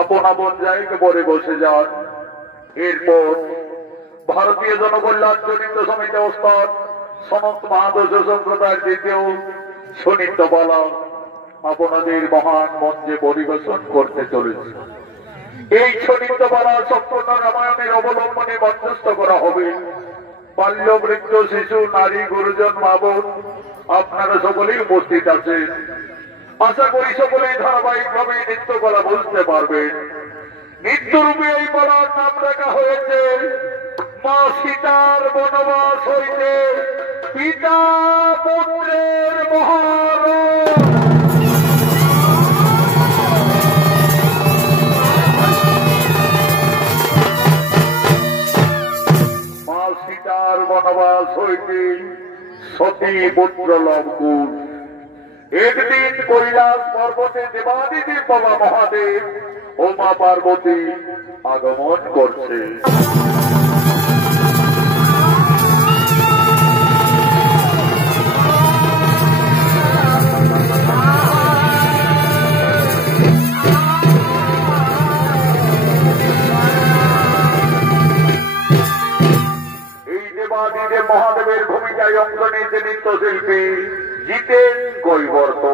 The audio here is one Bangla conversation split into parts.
আপন আপন জায়গায় পরে বসে যান। এরপর ভারতীয় জনকল্যাণ জনিত সমিতি ওস্তাদ সনত মহাদর্শ সম্প্রদায়ের দ্বিতীয় সুনিত্যপালা আপনাদের মহান মঞ্চে পরিবেশন করতে চলেছে। এই সুনিত্যপালা সম্পূর্ণ রামায়ণের অবলম্বনে মধ্যস্থ করা হবে। বাল্য বৃদ্ধ শিশু নারী গুরুজন মা বোন আপনারা সকলেই উপস্থিত আছেন। আশা করি সকলেই ধারাবাহিকভাবে নৃত্যকলা বুঝতে পারবেন। নৃত্যরূপে এই পালার নাম রাখা হয়েছে মা সীতার বনবাস হইতে পিতা পুত্রের মহারণ। মা সীতার বনবাস হইতে সতী পুত্র লবকুশ। একদিন কৈলাস পর্বতে দেবাদিদেব বাবা মহাদেব ও মা পার্বতী আগমন করছে। এই দেবাদিদেব মহাদেবের ভূমিকায় অংশ নিয়েছে নৃত্যশিল্পী জিতেন কৈবর্ত।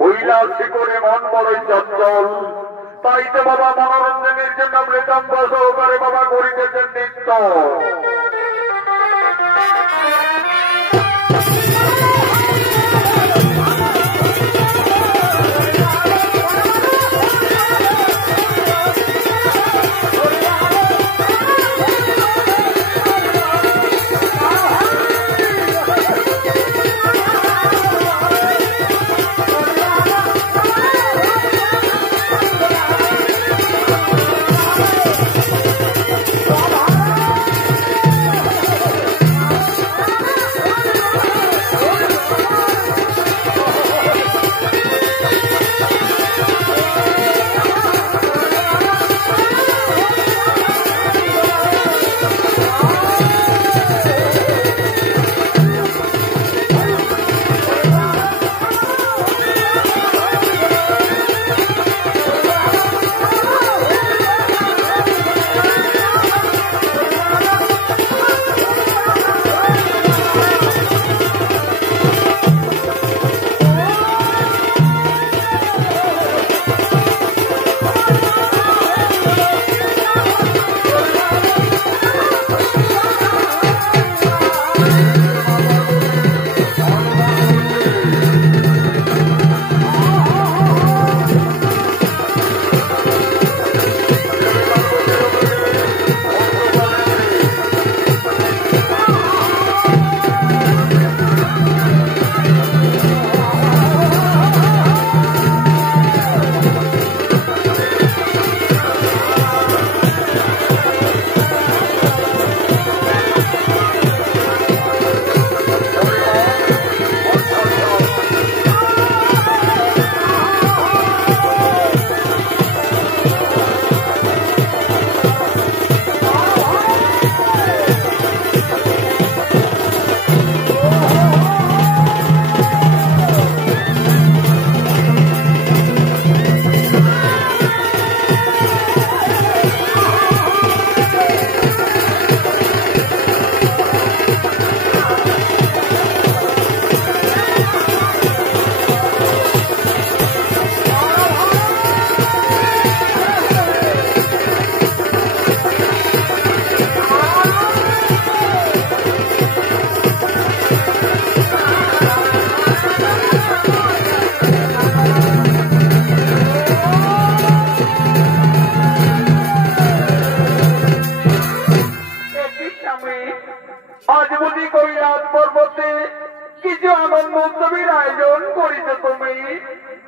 কৈলাস শিখরে মন বড়ই চঞ্চল, তাই তো বাবা মনোরঞ্জনের জন্য মৃদঙ্গ সহকারে বাবা করিতেছেন নৃত্য।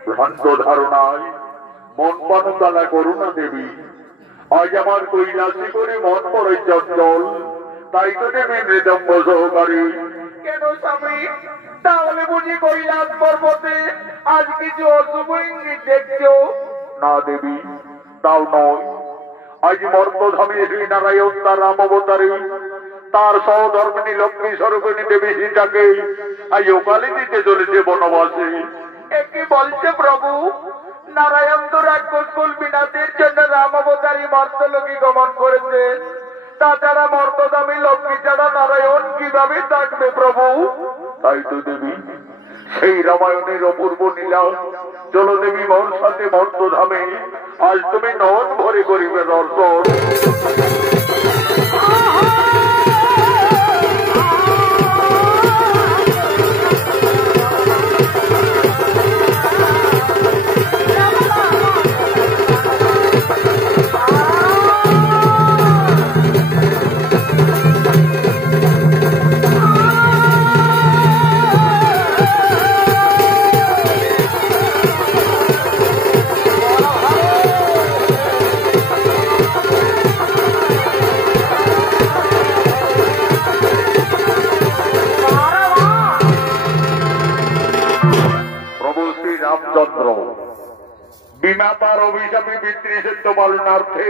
ভ্রান্ত ধারণায় মন পানতালা করুণা দেবী। আজ আমার কৈলাসী করে মন পড়ে চঞ্চল, তাই তো দেবী মৃদঙ্গ সহকারী। কেন স্বামী, তাহলে বুঝি কৈলাস পর্বতে আজ কিছু অশুভ ইঙ্গিত দেখছো? না দেবী, তাও নয়। আজ মর্তধামী শ্রী নারায়ণ তার রাম অবতারে তার সহধর্মিনী লক্ষ্মী স্বরূপিণী দেবী সীতাকে আজ ওকালে দিতে চলেছে বনবাসে। কি বলছে প্রভু? নারায়ণ তো রাক্ষসকুল বিনাশের জন্য রাম অবতারী মর্তলোকে গমন করেছে, তাছাড়া মর্তধামী লক্ষ্মী ছাড়া নারায়ণ কিভাবে থাকবে প্রভু? তাই তো দেবী, সেই রামায়ণের অপূর্ব লীলা। চলো দেবী মোর সাথে মর্তধামে, আজ তুমি নয়ন ভরে করিবে দর্শন। বিমাতার অভিশাপে পিতৃসত্য পালনার্থে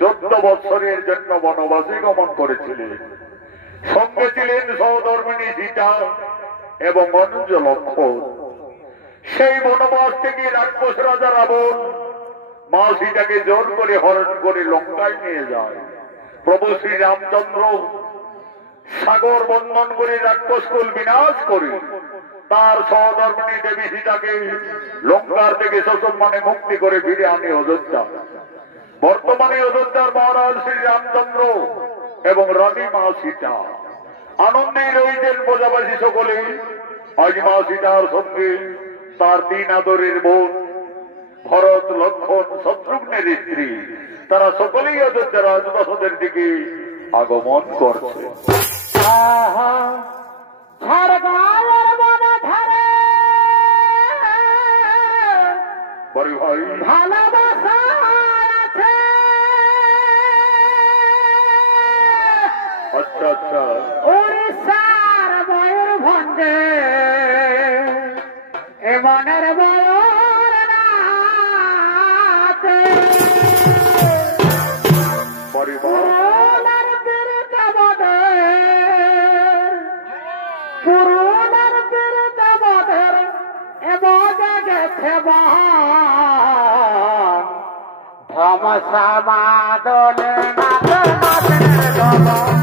14 বৎসরের জন্য বনবাসে গমন করেছিলেন। সঙ্গে ছিলেন সহধর্মিণী সীতা এবং অনুজ লক্ষ্মণ। সেই বনবাস থেকে রাক্ষস রাজা রাবণ মা সীতাকে জোর করে হরণ করে লঙ্কায় নিয়ে যায়। প্রভু শ্রী রামচন্দ্র সাগর বন্ধন করে রাক্ষসকুল বিনাশ করে তার সহধর্মিণী দেবী সীতাকে লঙ্কার থেকে সসম্মানে মুক্তি করে ফিরে আনে অযোধ্যা। বর্তমানে অযোধ্যার মহারাজ শ্রী রামচন্দ্র এবং রানী মা সীতা আনন্দে রয়েছেন প্রজাবাসী সকলে। আজ মা সীতার সঙ্গে তার 3 আদরের বোন ভরত, লক্ষ্মণ, শত্রুঘ্নের স্ত্রী, তারা সকলেই অযোধ্যা রাজপ্রাসাদের দিকে আগমন করছে। বড় ভাই, ভালোবাসা আছে। আচ্ছা আচ্ছা, উড়িষ্যার ময়ূরভঞ্জে এমনের বয়র নাচে। বড় ভাই, পুরুনার বীরতা বদের এবজে গেছে বহন। ধমসা মাদলে নাচে নাচে গগন।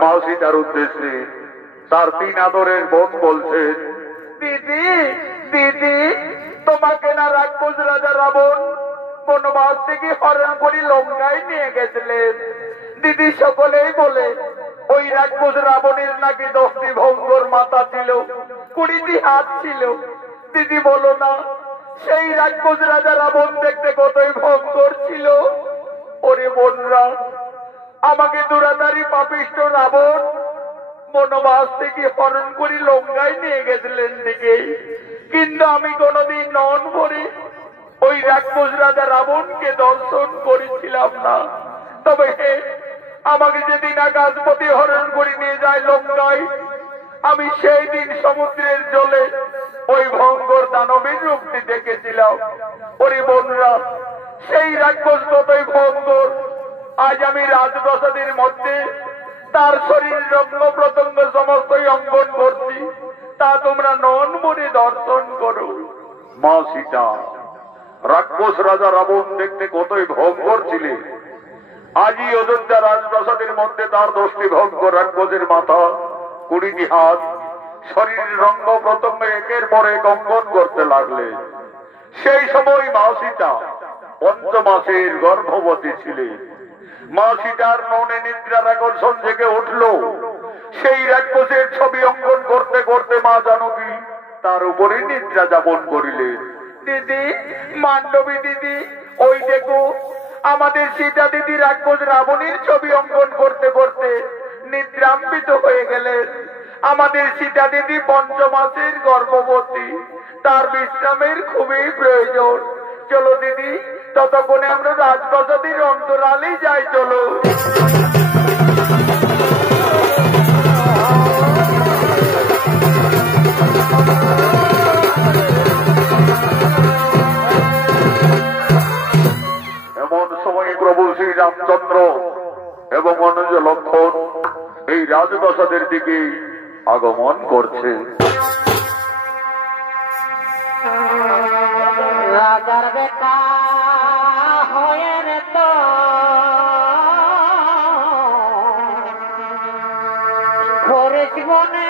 মা সীতার উদ্দেশ্যে তার 3 আদরের বোন বলছেন, দিদি দিদি, তোমাকে না রাক্ষস রাজা রাবণ বনবাস থেকে হরণ করে লঙ্কায় নিয়ে গেছিলেন। দিদি সকলেই বলে ওই রাক্ষস রাবণের নাকি 10টি ভঙ্গর মাথা ছিল, 20টি হাত ছিল। দিদি বলো না, সেই রাক্ষস রাজা রাবণ দেখতে কতই ভঙ্গর ছিল। ওরে বোনরা, আমাকে দুরাধারী পাপিষ্ঠ রাবণ বনবাস থেকে হরণ করে লঙ্কায় নিয়ে গেছিলেন দিকে, কিন্তু আমি কোনদিন নন ভরে ওই রাক্ষস রাজা রাবণকে দর্শন করেছিলাম না। তবে আমাকে যেদিন আকাশপতি হরণ করে নিয়ে যায় লঙ্কায়, আমি সেই দিন সমুদ্রের জলে ওই ভঙ্গর দানবের রূপটি দেখেছিলাম। ওরে বোনরা, সেই রাক্ষস কতই ভঙ্গর, আজ আমি রাজপ্রাসাদের মধ্যে তার শরীর রঙ্গ প্রত্যঙ্গ সমস্তই অঙ্গন করছি, তা তোমরা নন মনে দর্শন করো। মা সীতা, রাক্ষস রাজা রাবণ দেখতে কতই ভঙ্গর ছিলেন। আজই অযোধ্যা রাজপ্রাসাদের মধ্যে তার 10টি ভঙ্গ রাক্ষসের মাথা, 20টি হাত, শরীরের রঙ্গ প্রত্যঙ্গ একের পর এক অঙ্গন করতে লাগলেন। সেই সময় মা সীতা 5 মাসের গর্ভবতী ছিলেন। মা সীতার মনে নিদ্রার আকর্ষণ জেগে উঠল। সেই রাক্ষসের ছবি অঙ্কন করতে করতে মা জানকী তার উপরে নিদ্রা যাপন করিলেন। দিদি, মান্ডবী দিদি, ওই দেখো আমাদের সীতা দিদি রাক্ষস রাবণের ছবি অঙ্কন করতে করতে নিদ্রাম্বিত হয়ে গেলেন। আমাদের সীতা দিদি 5 মাসের গর্ভবতী, তার বিশ্রামের খুবই প্রয়োজন। চলো দিদি, ততক্ষণে আমরা রাজপ্রাসাদের অন্তরালেই যাই। চলো। এমন সময় প্রভু শ্রী রামচন্দ্র এবং অনুজ লক্ষণ এই রাজপ্রাসাদের দিকে আগমন করছে। রাজার বেটা হয়ে রে তো ঘরে জীবনে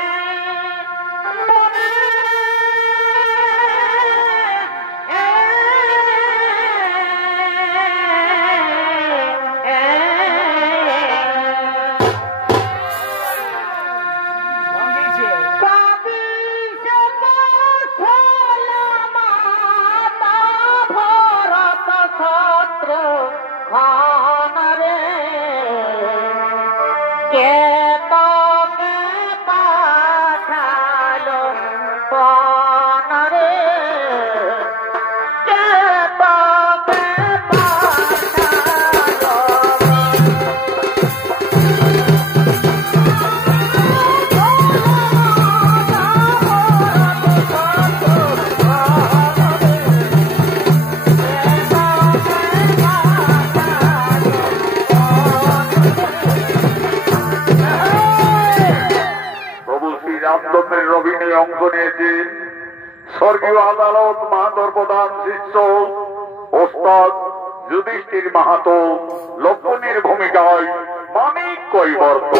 স্বর্গীয় আদালত মাহাতোর প্রধান শিষ্য ওস্তাদ যুধিষ্ঠির মাহাতো লক্ষণের ভূমিকায় মানিক কৈবর্ত।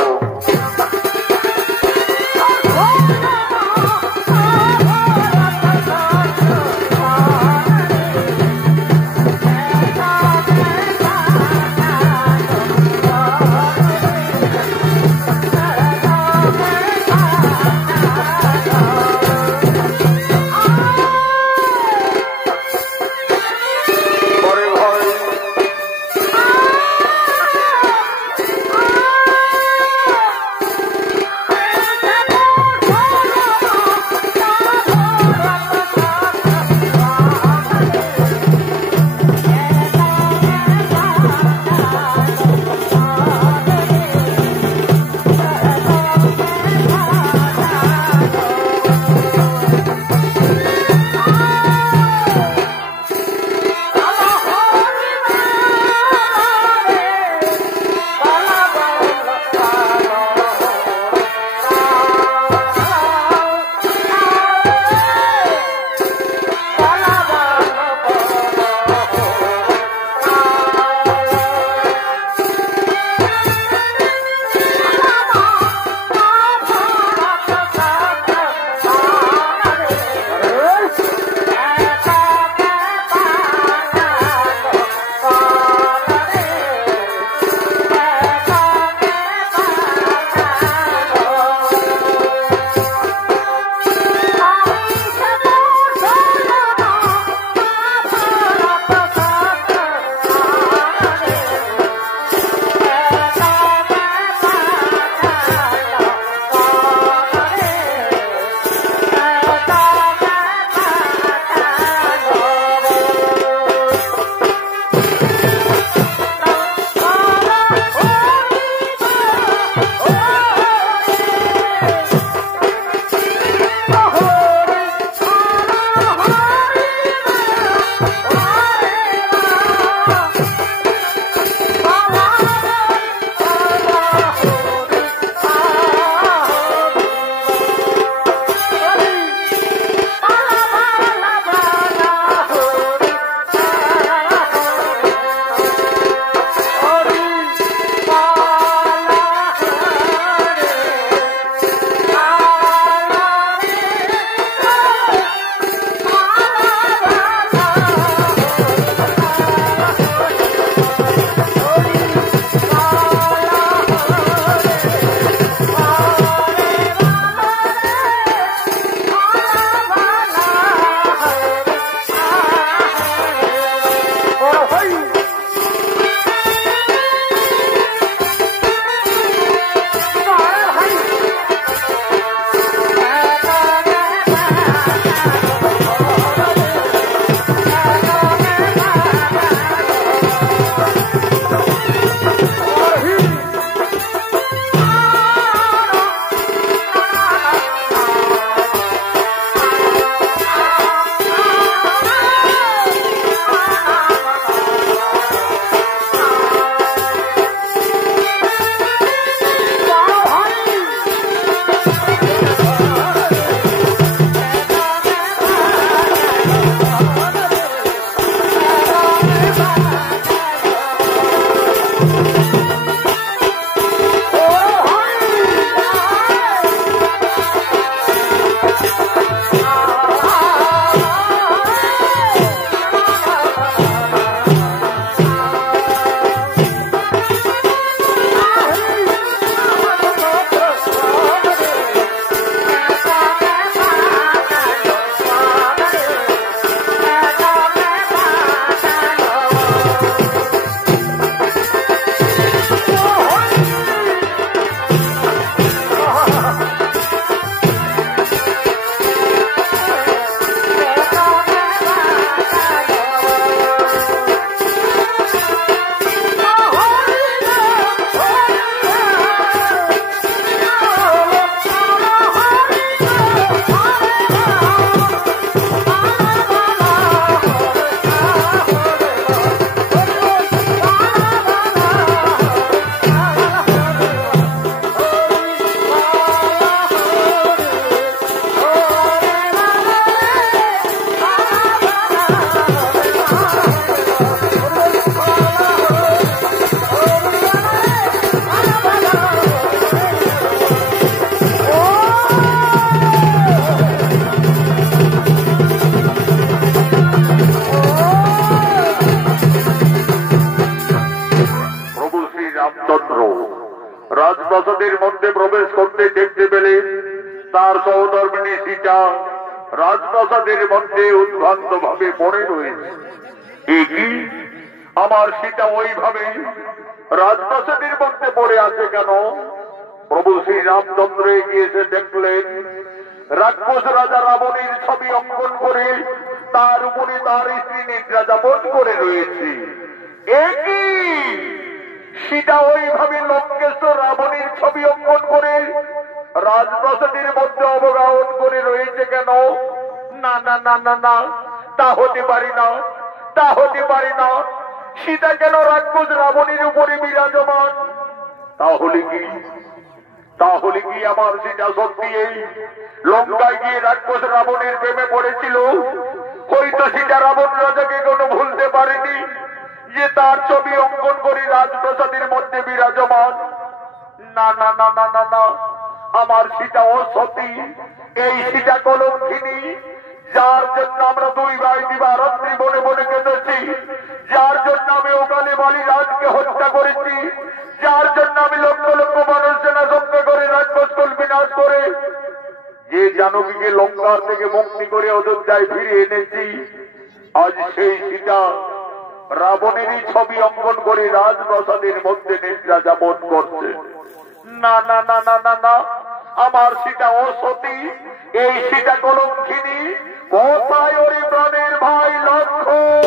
মধ্যে প্রবেশ করতে দেখতে পেলে তার সহধর্মিণী সীতা রাজপ্রাসাদের মধ্যে উদ্ভ্রান্ত ভাবে পড়ে রয়েছে। কি আমার সীতা ওইভাবে রাজপ্রাসাদের মধ্যে পড়ে আছে কেন? প্রভু শ্রী রামচন্দ্র এগিয়েছে দেখলেন রাক্ষস রাজা রাবণের ছবি অঙ্কন করে তার উপরে তার স্ত্রী নিদ্রা যাপন করে রয়েছে। একই সীতা ওইভাবে লঙ্কেশ্বর রাবণের ছবি অঙ্কন করে রাজপ্রাসাদের মধ্যে অবগাহন করে রয়েছে কেন? না না না না না, তা হতে পারি না, তা হতে পারি না। সীতা কেন রাক্ষস রাবণের উপরে বিরাজমান? তাহলে কি আমার সীতা সত্যি এই লঙ্কায় গিয়ে রাক্ষস রাবণের প্রেমে পড়েছিল? হয়তো সীতা রাবণ রাজাকে কোনো ভুলতে পারেনি যে তার ছবি অঙ্কন করে রাজপ্রাসাদের মধ্যে বিরাজমান। না না না না না না, আমার সীতা অসতী, এই সীতা কলঙ্কিনী, যার জন্য আমরা দুই ভাই দিবারাত্রি বনে বনে কেঁদেছি, যার জন্য আমি ওখানে বালিরাজকে হত্যা করেছি, যার জন্য আমি লক্ষ লক্ষ মানুষ সেনা সঙ্গে করে রাজকোষকুল বিনাশ করে যে জানকীকে লঙ্কার থেকে মুক্তি করে অযোধ্যায় ফিরিয়ে এনেছি, আজ সেই সীতা রাবণেরই ছবি অঙ্কন করে রাজপ্রাসাদের মধ্যে নিদ্রা যাপন করছে। না না না না না না, আমার সীতা অসতী, এই সীতা কলঙ্কিনী। কোথায় ওরে প্রাণের ভাই লক্ষ্মণ?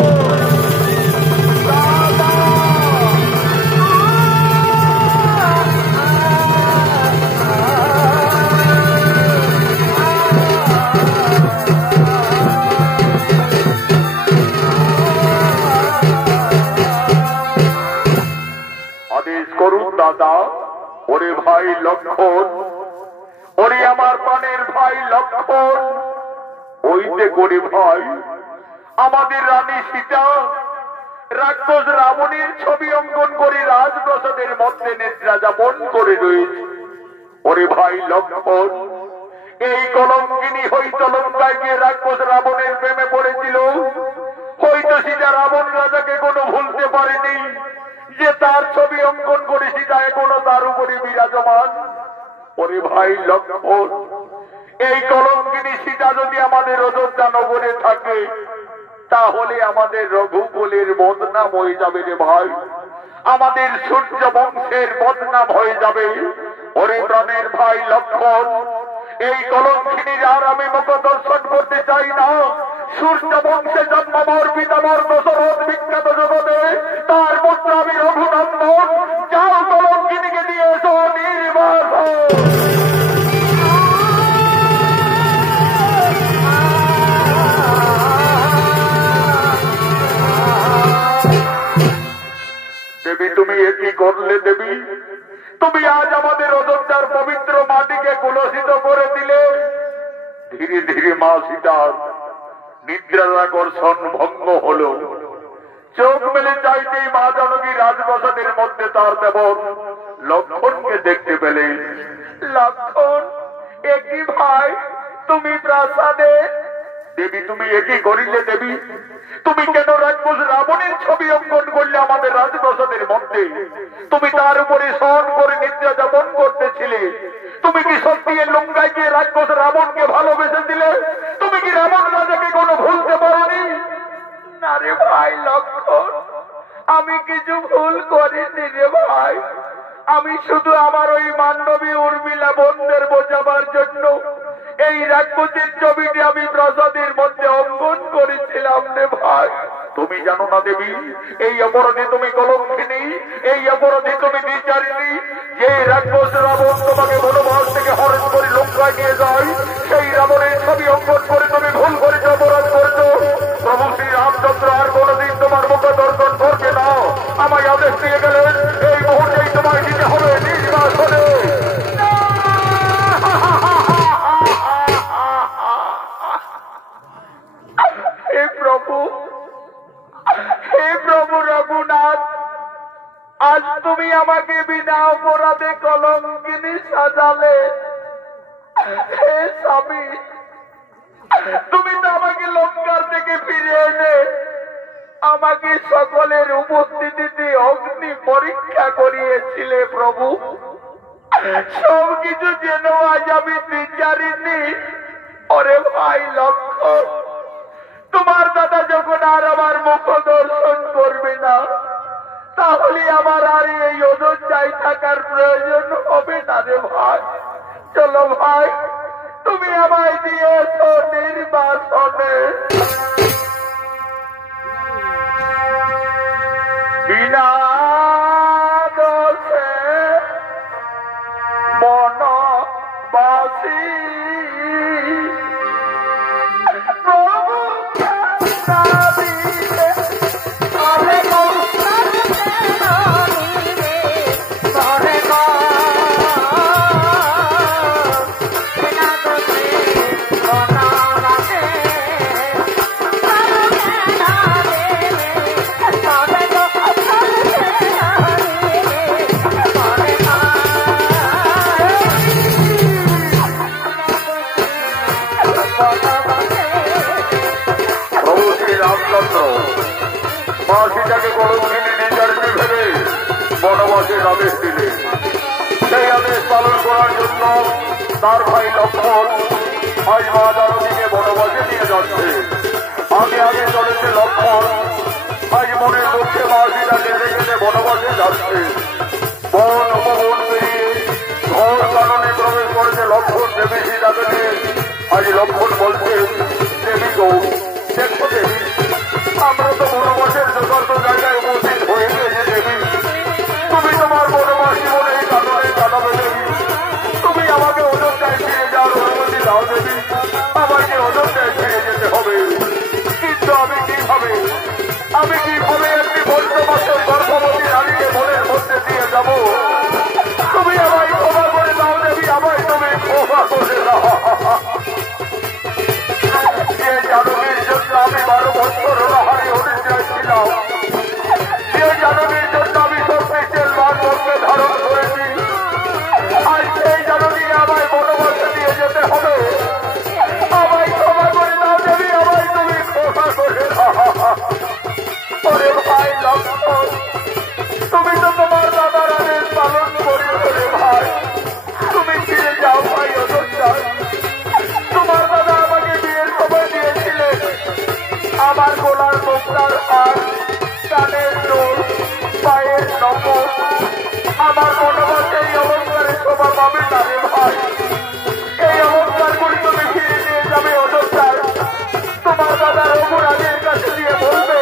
আদেশ করুন দাদা। ওরে ভাই লক্ষ্মণ, ওরে আমার প্রাণের ভাই লক্ষ্মণ, ওইতে করে ভাই আমাদের রানী সীতা রাক্ষস রাবণের ছবি অঙ্কন করে রাজপ্রাসাদের মধ্যে নিদ্রা যাপন করে রয়েছে। ওরে ভাই লক্ষ্মণ, এই কলঙ্কিনী হয়তো লঙ্কায় গিয়ে রাক্ষস রাবণের প্রেমে পড়েছিল। হয়তো সীতা রাবণ রাজাকে কোনো ভুলতে পারেনি যে তার ছবি অঙ্কন করে সীতা এখনো তার উপরে বিরাজমান। ওরে ভাই লক্ষ্মণ, এই কলঙ্কিনী সীতা যদি আমাদের অযোধ্যা নগরে থাকে, তাহলে আমাদের রঘুকুলের বদনাম হয়ে যাবে রে ভাই, আমাদের সূর্য বংশের বদনাম হয়ে যাবে। ওরে প্রাণের ভাই লক্ষ্মণ, এই কলঙ্কিনীর আর আমি মুখ দর্শন করতে চাই না। সূর্য বংশে জন্মমোর পিতামর দশরথ বিখ্যাত জগতে, তার পুত্র আমি রঘুনন্দন। যাও কলঙ্কিনীকে দিয়ে এসো নির্বাসন। দেবী, তুমি একই করলে দেবী? তুমি আজ আমাদের অযোধ্যার পবিত্র মাটিকে কলুষিত করে দিলে। ধীরে ধীরে মা সীতার নিদ্রার আকর্ষণ ভঙ্গ হল। চোখ মেলে চাইতেই মা জানকী রাজপ্রাসাদের মধ্যে তার দেবর লক্ষ্মণকে দেখতে পেলে। লক্ষ্মণ, একই ভাই তুমি প্রাসাদে? দেবী, তুমি একই করিলে দেবী? তুমি কেন রাক্ষস রাবণের ছবি অঙ্কন করলে আমাদের রাজপ্রাসাদের মধ্যে? তুমি তার উপরে শয়ন করে নিদ্রা যাপন করতেছিলে। তুমি কি সত্যি লঙ্কায় গিয়ে রাক্ষস রাবণকে ভালোবেসে দিলে? তুমি কি রাবণ রাজাকে কোনো ভুলতে পারোনি? না রে ভাই লক্ষ্মণ, আমি কিছু ভুল করিনি রে ভাই। আমি শুধু আমার ওই মান্ডবী উর্মিলা বন্ধের বোঝাবার জন্য এই রাক্ষসের ছবিটি আমি প্রাসাদের মধ্যে অঙ্কন করেছিলাম রে ভাই। তুমি জানো না দেবী, এই অপরাধে তুমি কলঙ্কিনী, এই অপরাধে তুমি বিচারিণী। যে রাক্ষস রাবণ তোমাকে বনবাস থেকে হরণ করে লঙ্কায় নিয়ে যায়, সেই রাবণের ছবি অঙ্কন করে তুমি ভুল করেছ, অপরাধ করেছ। প্রভু শ্রী রামচন্দ্র আর কোনদিন তোমার মুখ দর্শন করবে না। আমায় আদেশ দিয়ে গেলেন এই মুহূর্তেই তোমায় দিতে হবে নির্বাসনে। হে প্রভু রঘুনাথ, আজ তুমি আমাকে বিনা অপরাধে কলঙ্কিনী সাজালে। হে স্বামী, তুমি তো আমাকে লঙ্কার থেকে ফিরে এনে আমাকে সকলের উপস্থিতিতে অগ্নি পরীক্ষা করিয়েছিলে প্রভু। সবকিছু যেন আজ আমি বিচারিনি। ওরে ভাই লক্ষণ, তোমার দাদা যখন আর আমার মুখ দর্শন করবে না, তাহলে আমার আর এই অযোধ্যায় থাকার প্রয়োজন হবে না রে ভাই। চলো ভাই, তুমি আমায় দিয়েছো নির্বাসনে। বিনা দোষে বনবাসী প্রভু মাসিটাকে গরমখিনি নির্যাতনে ভেবে বনবাসের আদেশ দিলে। সেই আদেশ পালন করার জন্য তার ভাই লক্ষণ আজ মা জানকীকে বনবাসে নিয়ে যাচ্ছে। আগে আগে চলেছে লক্ষণ, আজ মনের দুঃখে মাসিটা কেঁদে কেঁদে বনবাসে যাচ্ছে। বন উপবন পেরিয়ে ঘর কাননে প্রবেশ করেছে লক্ষণ দেবী সীতাকে নিয়ে। আজ লক্ষণ বলছে, দেবী গো, দেখো দেবী, আমরা তো বনবাসের যথার্থ জায়গায় উপস্থিত হয়ে গেছে দেবী। তুমি তোমার বনবাস জীবনে এই কাননে কাটাবে দেবী। তুমি আমাকে অযোধ্যায় ফিরে যাওয়ার অনুমতি দাও দেবী। আমাকে অযোধ্যায় ফিরে যেতে হবে, কিন্তু আমি কিভাবে একটি বর্তমাসের গর্ভবতী নারীকে মনের মধ্যে দিয়ে যাব? তুমি আমায় ক্ষমা করে দাও দেবী, আমায় তুমি ক্ষমা করে দাও। যে জানবীর জন্য আমি 12 বছর অনাহারে অনিদ্রায় ছিলাম, যে জানবীর জন্য আমি 24 মাস বর্ষে ধারণ করেছি, আর সেই জানবীকে আমায় বনবাসে নিয়ে যেতে হবে। আমায় ক্ষমা করে দাও দেবী, আমায় তুমি ক্ষমা করে দাও। ওরে ভাই লক্ষণ, তুমি তো তোমার দাদার আদেশ পালন করেছো রে ভাই। তুমি ফিরে যাও ভাই অযোধ্যায়। তোমার দাদা আমাকে বিয়ের সময় দিয়েছিলেন আমার গলার মুক্তার হার, কানের দুল, পায়ের নকল। আমার বনবাসে এই অলঙ্কারের শোভা পাবে না রে ভাই। এই অলঙ্কারগুলি তুমি ফিরে নিয়ে যাবে অযোধ্যায়। তোমার দাদা রঘুরাজের কাছে দিয়ে বলবে,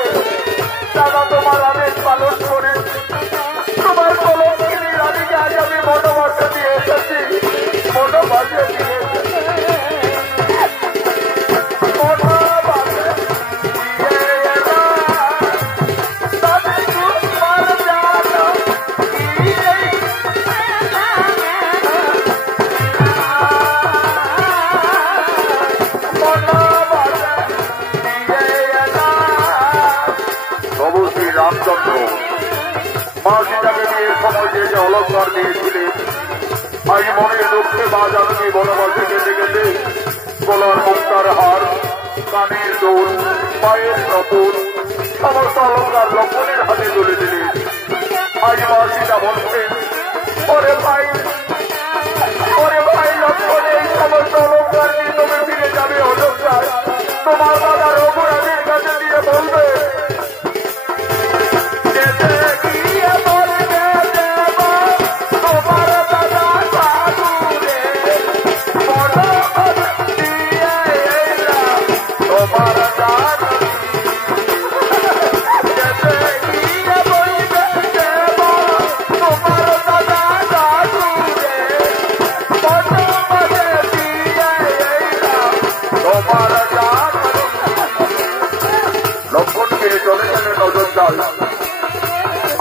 দাদা তোমার আদেশ পালন করে তোমার কলঙ্কিনী রানীকে আজ আমি বনবাসে দিয়ে এসেছি, বনবাসে দিয়ে এসেছি। রামচন্দ্র মা সীতাকে বিয়ের সময় যে অলঙ্কার দিয়েছিলেন, আজ মনের দুঃখে মা জানকী বনবাসে কেঁদে কেঁদে গলার মুক্তার হার, কানের দুল, পায়ের নপুর, সমস্ত অলঙ্কার লক্ষণের হাতে তুলে দিলেন। আজ মা সীতা বলছেন, ওরে ভাই লক্ষণ, এই সমস্ত অলঙ্কার নিয়ে তুমি ফিরে যাবে অযোধ্যায়। তোমার দাদা রঘুরাজের কাছে দিয়ে বলবে,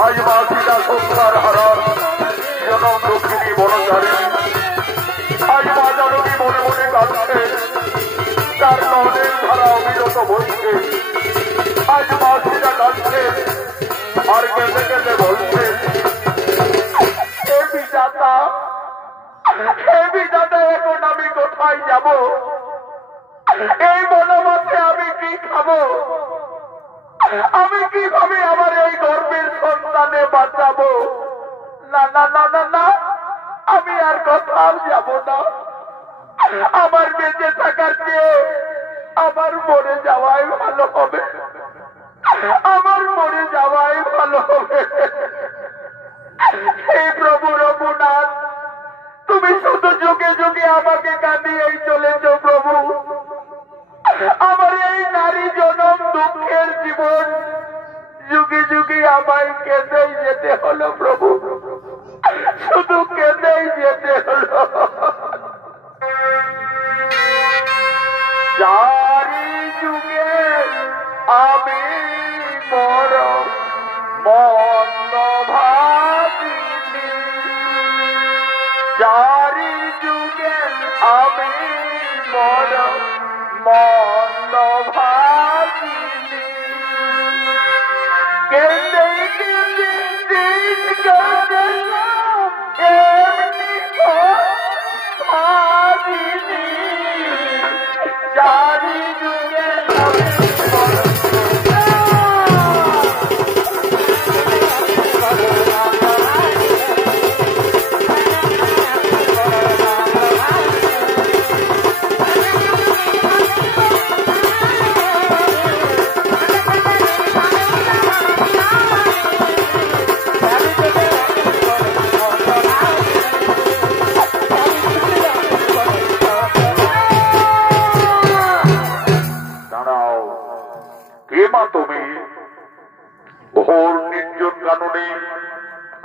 আজ মা সীতা সংসার হারান জনম দক্ষিণী বনধারী। আজ মা জানকী মনে মনে কাঁদছে, তার নদের ধারা অবিরত বসছে। আজ মা সীতা কাঁদছে আর কেঁদে কেঁদে বলছে, হে বিধাতা, এখন আমি কোথায় যাব? এই বনবাসে আমি কি খাবো? আমি কিভাবে আমার এই গর্ভের সন্তানে বাঁচাবো? না না না না না, আমি আর কোথাও যাব না। আমার বেঁচে থাকার চেয়ে আমার মরে যাওয়াই ভালো হবে, আমার মরে যাওয়াই ভালো হবে। হে প্রভু রঘুনাথ, তুমি শুধু যুগে যুগে আমাকে কাঁদিয়েই চলেছ প্রভু। আমার এই নারী জনম দুঃখের জীবন যুগে যুগে আমায় কেঁদেই যেতে হলো প্রভু, শুধু কেঁদেই যেতে হলো। চারি যুগে আমি বড় মন্দ ভাবিনি, চারি যুগে আমি বড় মন্দ ভাবিনি। কেঁদে কেঁদে দিন কাটালাম এমনি ভাবিনি, চারি যুগে আমি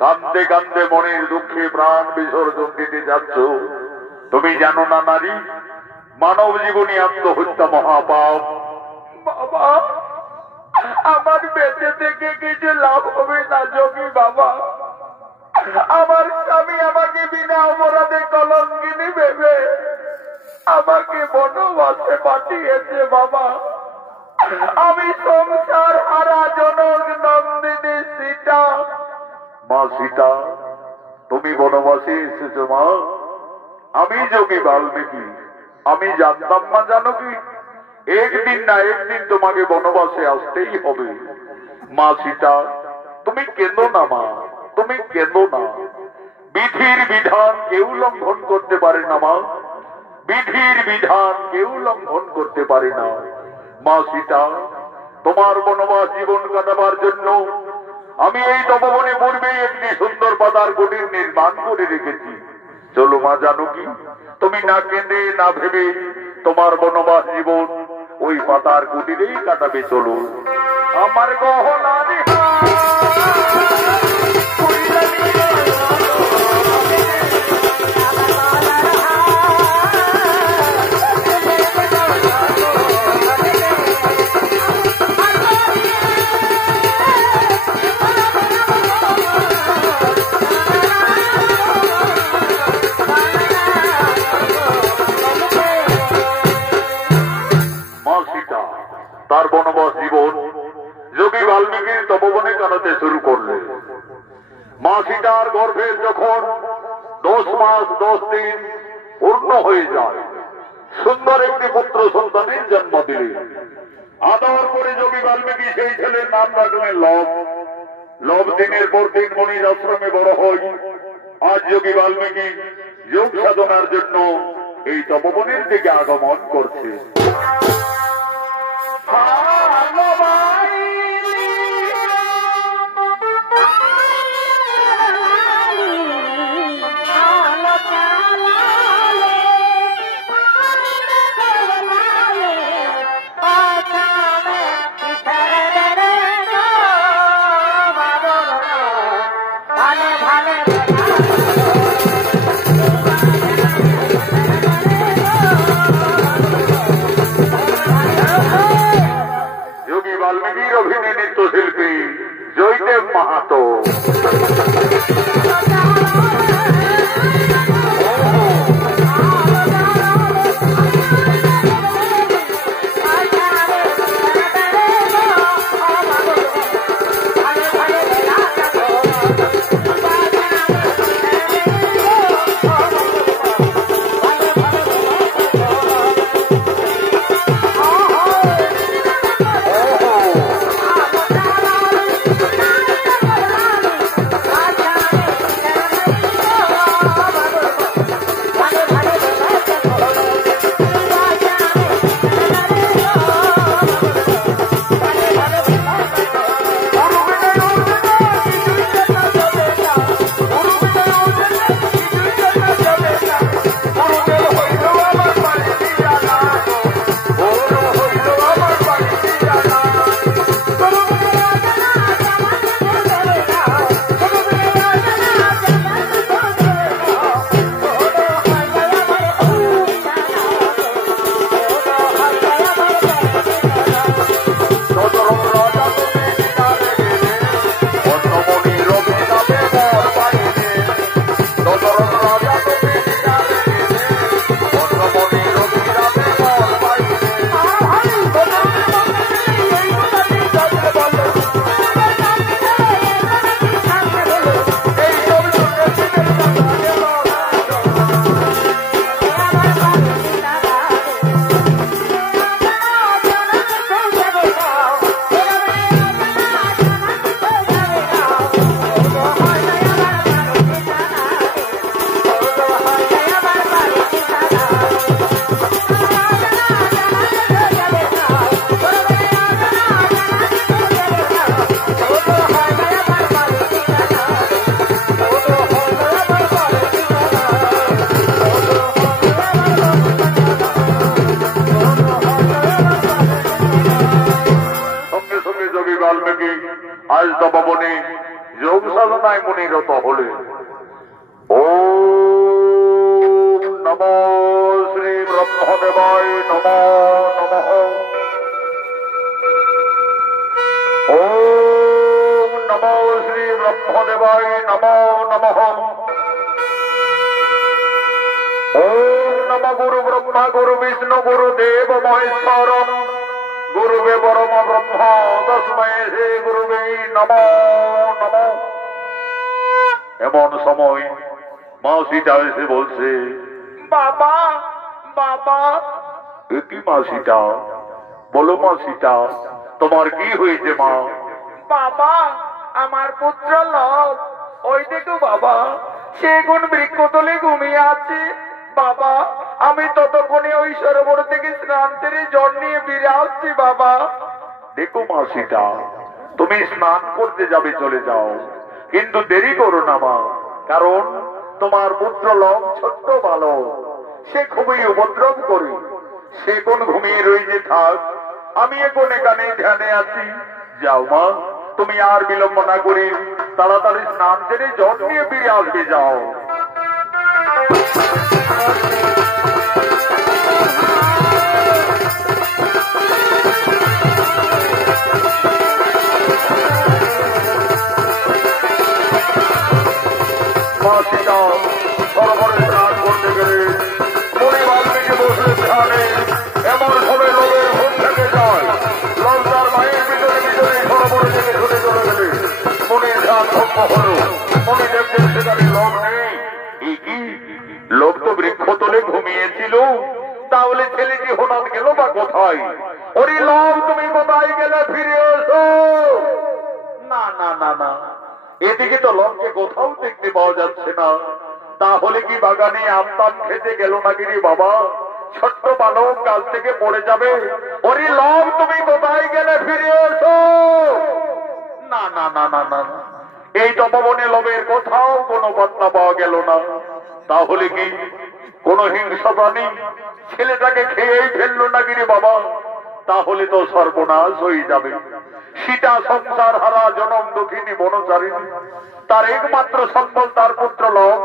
কান্দে কান্দে মনের দুঃখে প্রাণ বিসর্জন দিতে যাচ্ছ। তুমি জানো না নারী, মানব জীবনী আত্মহত্যা মহাপাপ। বাবা, আমার বেঁচে থেকে কিছু লাভ হবে না যোগী বাবা। আমার স্বামী আমাকে বিনা অপরাধে কলঙ্কিনী ভেবে আমাকে বনবাসে পাঠিয়েছে বাবা। আমি সংসার হারা জনক নন্দিনী সীতা। মা সীতা, তুমি বনবাসে এসেছো মা? আমি যোগী বাল্মীকি, আমি জানতাম না জানো কি, একদিন না একদিন তোমাকে বনবাসে আসতেই হবে। মা সীতা, তুমি কেঁদো না মা, তুমি কেঁদো না। বিধির বিধান কেউ লঙ্ঘন করতে পারে না মা, বিধির বিধান কেউ লঙ্ঘন করতে পারে না। মা সীতা, তোমার বনবাস জীবন কাটাবার জন্য আমি এই তপবনে পূর্বেই একটি সুন্দর পাতার কুটির নির্মাণ করে রেখেছি। চলো মা জানকী, তুমি না কেঁদে না ভেবে তোমার বনবাস জীবন ওই পাতার কুটিরেই কাটাবে। চলো আমার গহনা তার বনবাস জীবন যোগী বাল্মীকির তপবনে কাটাতে শুরু করলেন। মা সীতার গর্ভের যখন 10 মাস 10 দিন পূর্ণ হয়ে যায়, সুন্দর একটি পুত্র সন্তানের জন্ম দিলেন। আদর করে যোগী বাল্মীকি সেই ছেলের নাম রাখলেন লব। লব দিনের পর দিন মনির আশ্রমে বড় হয়। আজ যোগী বাল্মীকি যোগ সাধনার জন্য এই তপবনের দিকে আগমন করছে। ভালো আজ তপবনে যোগ সাধনায় মুনিরত হলে। ওম নমো শ্রী ব্রহ্মদেবায় নমো নমঃ। ওম নমো শ্রী ব্রহ্মদেবায় নমো নমঃ। ওম নমঃ গুরু ব্রহ্মা গুরু বিষ্ণু গুরু দেব মহেশ্বরম গুরুবে পরম ব্রহ্ম তস্মৈ শ্রী গুরুবে নমো নমঃ। এমন সময় মা সীতা এসে বলছে, বাবা বাবা। কি মা সীতা? বলো মা সীতা, তোমার কি হয়েছে মা? বাবা, আমার পুত্র লব ওই দেখো বাবা, সে কোন বৃক্ষতলে ঘুমিয়ে আছে। বাবা, আমি ততক্ষণে ওই সরোবর থেকে স্নান সেরে জল নিয়ে ফিরে আসছি বাবা। দেখো মা সীতা, তুমি স্নান করতে যাবে চলে যাও, কিন্তু দেরি করো না মা, কারণ তোমার পুত্র লব ছোট্ট বালক, সে খুবই উপদ্রব করে। সে কোন ঘুমিয়ে রয়েছে থাক, আমি এখন এখানে ধ্যানে আছি। যাও মা, তুমি আর বিলম্ব না করে তাড়াতাড়ি স্নান সেরে জল নিয়ে ফিরে আসবে, যাও। মা সীতা সরোবরে স্নান করতে গেলে মুনি বাল্মীকি বসে ধ্যানে। এমন ভাবে লোকের ঘুম থেকে যায়, লোক তার মায়ের ভিতরে ভিতরে সরোবরে থেকে ছুটে চলে গেলে মুনির ধ্যান ভঙ্গ হল। মুনি দেখছেন সেখানে লোক নেই। কি লোক তো বৃক্ষতলে ঘুমিয়েছিল, তাহলে ছেলেটি হঠাৎ গেল বা কোথায়? ওরে লোক, তুমি কোথায় গেলে? ফিরে এসো। না না না না, এদিকে তো লোককে কোথাও দেখতে পাওয়া যাচ্ছে না। তাহলে কি বাগানে আমতাম খেতে গেল নাকি রে বাবা? ছোট্ট বালক গাছ থেকে পড়ে যাবে। ওরে লোক, তুমি কোথায় গেলে? ফিরে এসো। না না না না না, এই তপবনে লোভের কোথাও কোনো বার্তা পাওয়া গেল না। তাহলে কি কোন হিংস্র প্রাণী ছেলেটাকে খেয়েই ফেললো নাকি রে বাবা? তাহলে তো সর্বনাশ হয়ে যাবে। সীতা সংসার হারা জনম দুঃখিনী বনচারিণী, তার একমাত্র সম্বল তার পুত্র লোক।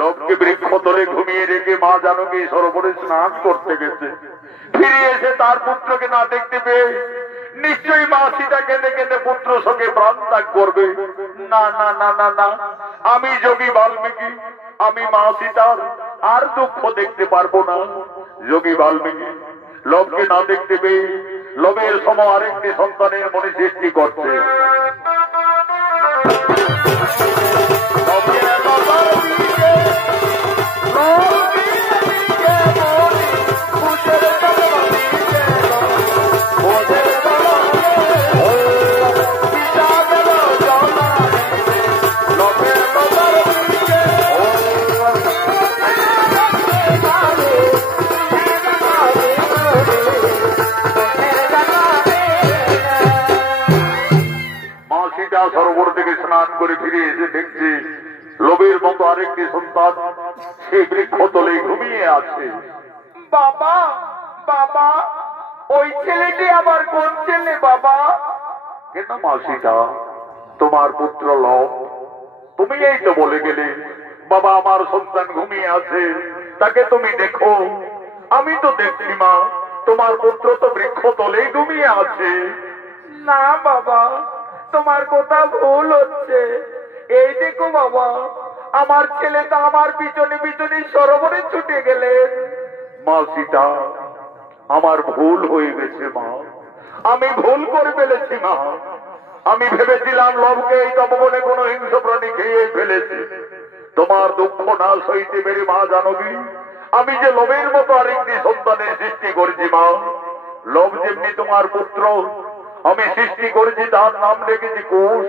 লোককে বৃক্ষতলে ঘুমিয়ে রেখে মা জানকী সরোবরে স্নান করতে গেছে। ফিরে এসে তার পুত্রকে না দেখতে পেয়ে নিশ্চয়ই মা সীতা কেঁদে কেঁদে পুত্র শোকে প্রাণ ত্যাগ করবে। না না না না না, আমি যোগী বাল্মীকি, আমি মা সীতার আর দুঃখ দেখতে পারবো না। যোগী বাল্মীকি লোককে না দেখতে পেয়ে লোভের সম আরেকটি সন্তানের মনে সৃষ্টি করছে। সরোবর থেকে স্নান করে ফিরে এসে দেখছে লোভের মতো আরেকটি সন্তান সেই বৃক্ষতলে ঘুমিয়ে আছে। বাবা বাবা, ওই ছেলেটি আবার কোন ছেলে বাবা? কেন মা সীতা, তোমার পুত্র লব। তুমি এই তো বলে গেলে বাবা আমার সন্তান ঘুমিয়ে আছে, তাকে তুমি দেখো। আমি তো দেখছি মা, তোমার পুত্র তো বৃক্ষতলেই ঘুমিয়ে আছে। না বাবা, তোমার কথা ভুল হচ্ছে। এই দেখো বাবা, আমার ছেলে তো আমার পিছনে পিছনে সরোবরে ছুটে গেলেন। মা সীতা, আমার ভুল হয়ে গেছে মা, আমি ভুল করে ফেলেছি মা। আমি ভেবেছিলাম লোভকে এই তপবনে কোনো হিংস্র প্রাণী খেয়ে ফেলেছে। তোমার দুঃখ না সইতে পেরে মা জানকী আমি যে লোভের মতো আরেকটি সন্তানের সৃষ্টি করেছি মা। লোভ যেমনি তোমার পুত্র, আমি সৃষ্টি করেছি তার নাম রেখেছি কুশ।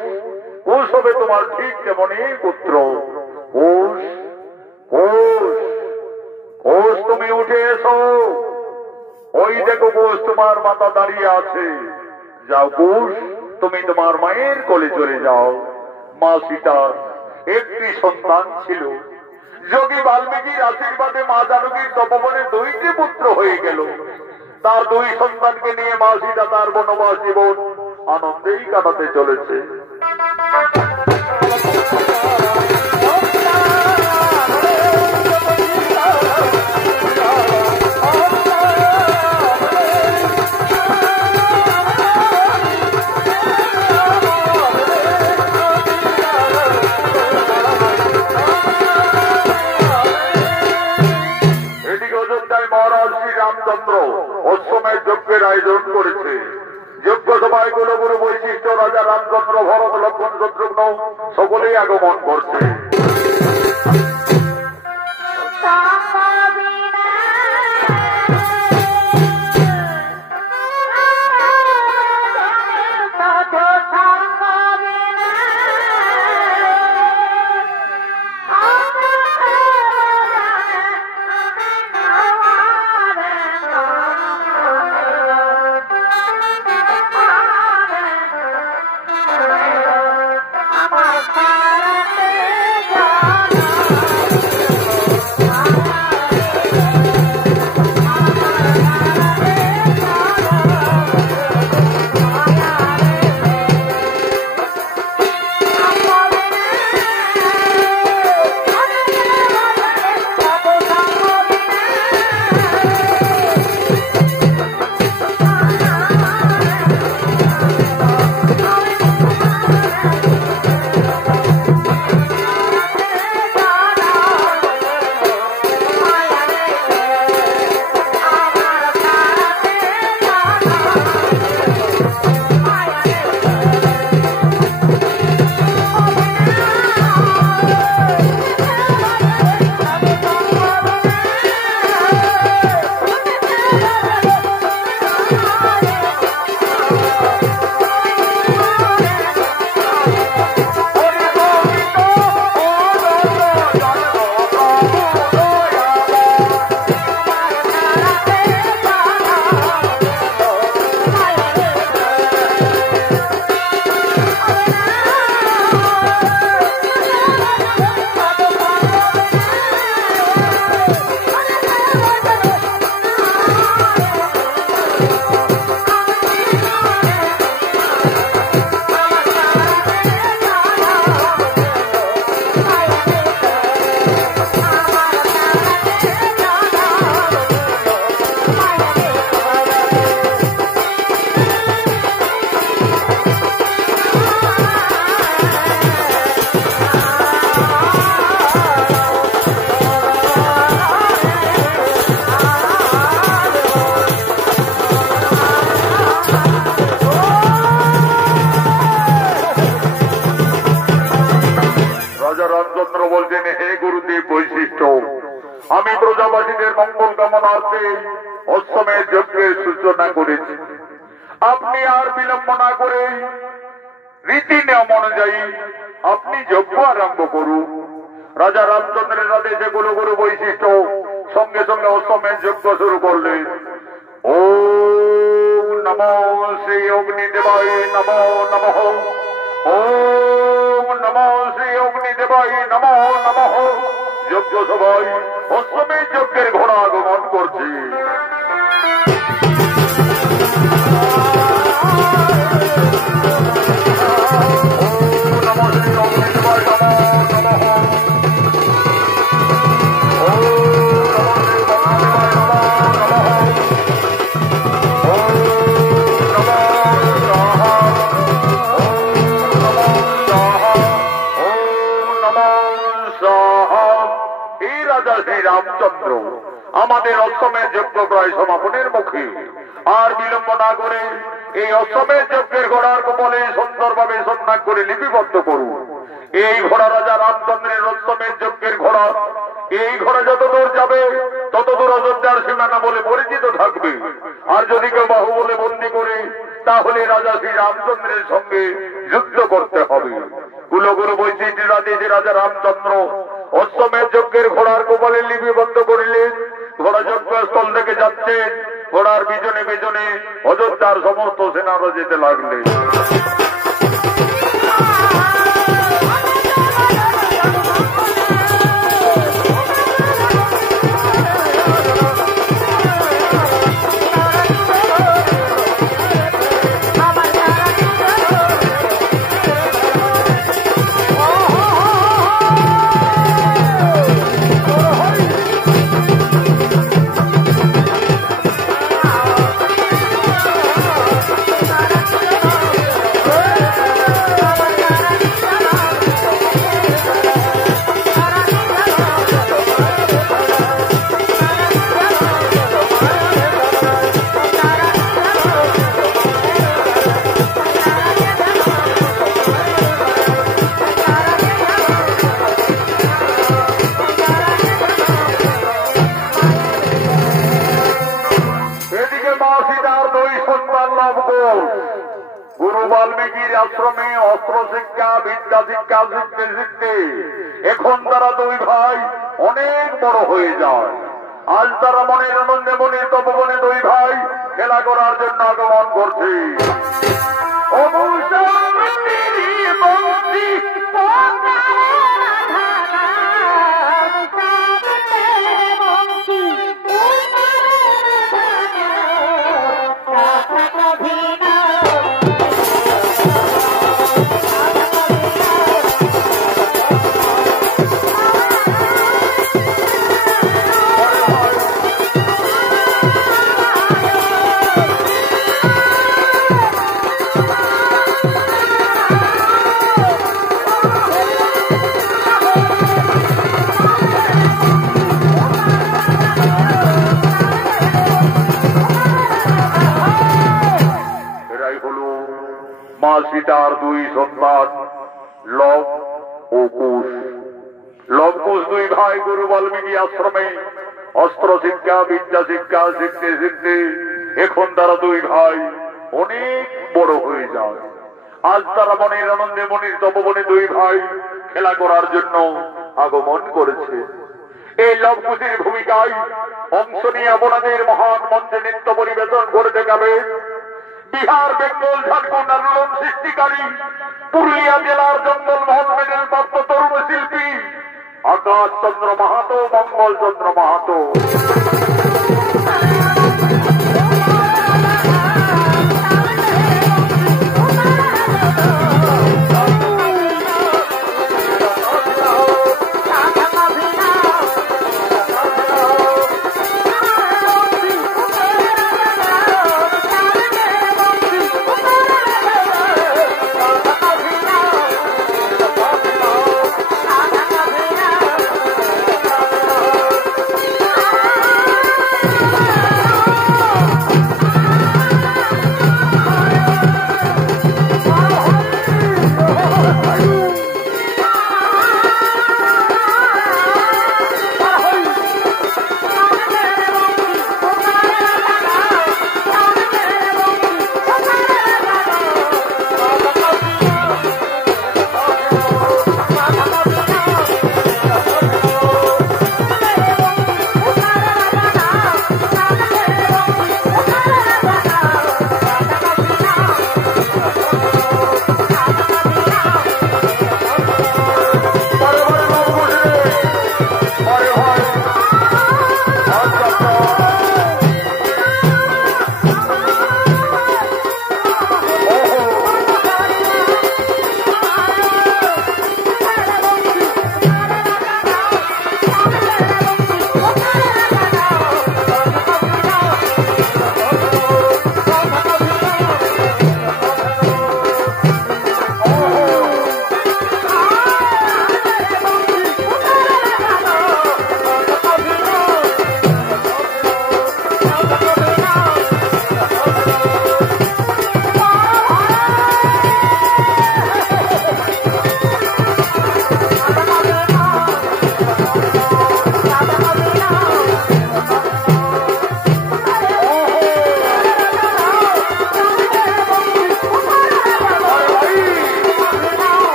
কুশ হবে তোমার ঠিক তেমনই পুত্র। কুশ কুশ কুশ, তুমি উঠে এসো। ওই দেখো কুশ তোমার মাথা দাঁড়িয়ে আছে। যাও কুশ, তুমি তোমার মায়ের কোলে চলে যাও। মা সীতার একটি সন্তান ছিল। যোগী বাল্মীকির আশীর্বাদে মা জানকীর তপবনে দুইটি পুত্র হয়ে গেল। তার দুই সন্তানকে নিয়ে মা সীতা তার বনবাস জীবন আনন্দেই কাটাতে চলেছে। রামচন্দ্র অশ্বমেধ যজ্ঞের আয়োজন করেছে। যজ্ঞ সভায় কুলগুরু বৈশিষ্ট্য, রাজা রামচন্দ্র, ভরত, লক্ষ্মণ, শত্রুঘ্ন সকলেই আগমন করছে। আমি প্রজাবাসীদের মঙ্গল কামনার্থে অশ্বমেধ যজ্ঞের সূচনা করেছি। আপনি আর বিলম্ব না করে রীতি নিয়ম অনুযায়ী আপনি যজ্ঞ আরম্ভ করুন। রাজা রামচন্দ্রের আদেশে কুলগুরু বৈশিষ্ট্য সঙ্গে সঙ্গে অশ্বমেধ যজ্ঞ শুরু করলেন। ওম নমো শ্রী অগ্নিদেবায় নমো নমঃ। ওম নমো শ্রী অগ্নিদেবায় নমো নমঃ। যজ্ঞ সবাই অশ্বমেধ যজ্ঞের ঘোড়া আগমন করছে। রামচন্দ্র আমাদের অশ্বমেধ যজ্ঞ প্রায় সমাপনের মুখে, আর বিলম্ব না করে এই অশ্বমেধ যজ্ঞের ঘোড়ার কপালে সুন্দরভাবে সন্ধান করে লিপিবদ্ধ করুন। এই ঘোড়া রাজা রামচন্দ্রের অশ্বমেধ যজ্ঞের ঘোড়া। এই ঘোড়া যতদূর যাবে ততদূর অযোধ্যার সীমানা বলে পরিচিত থাকবে। আর যদি কেউ বাহুবলে বন্দী করে তাহলে রাজা শ্রী রামচন্দ্রের সঙ্গে যুদ্ধ করতে হবে। কুলগুরু বৈশিষ্ট্যের আদেশে রাজা রামচন্দ্র অশ্বমেধ যজ্ঞের ঘোড়ার কপালে লিপিবদ্ধ করিলেন। ঘোড়া যজ্ঞস্থল থেকে যাচ্ছেন। ঘোড়ার পিছনে পিছনে অযোধ্যার সমস্ত সেনারা যেতে লাগলেন। থেকে মা সীতার 2 সন্তান লাভ কর। গুরু বাল্মীকির আশ্রমে অস্ত্র শিক্ষা বিদ্যা শিক্ষা শিখতে শিখতে এখন তারা 2 ভাই অনেক বড় হয়ে যায়। আজ তারা মনের আনন্দে মনের তপবনে 2 ভাই খেলা করার জন্য আগমন করছে। সীতার 2 সন্তান লব ও কুশ। লব কুশ 2 ভাই গুরু বাল্মীকি আশ্রমে অস্ত্র শিক্ষা বিদ্যা শিক্ষা শিখতে শিখতে এখন তারা 2 ভাই অনেক বড় হয়ে যায়। আজ তারা মনের আনন্দে মনের তপবনে 2 ভাই খেলা করার জন্য আগমন করেছে। এই লব কুশের ভূমিকায় অংশ নিয়ে আপনাদের মহান মঞ্চে নৃত্য পরিবেশন করে দেখাবে বিহার বেঙ্গল ঝাড়খণ্ড আন্দোলন সৃষ্টিকারী পুরুলিয়া জেলার জঙ্গলমহল মেডেল প্রাপ্ত তরুণ শিল্পী আকাশ চন্দ্র মাহাতো, মঙ্গল চন্দ্র মাহাতো।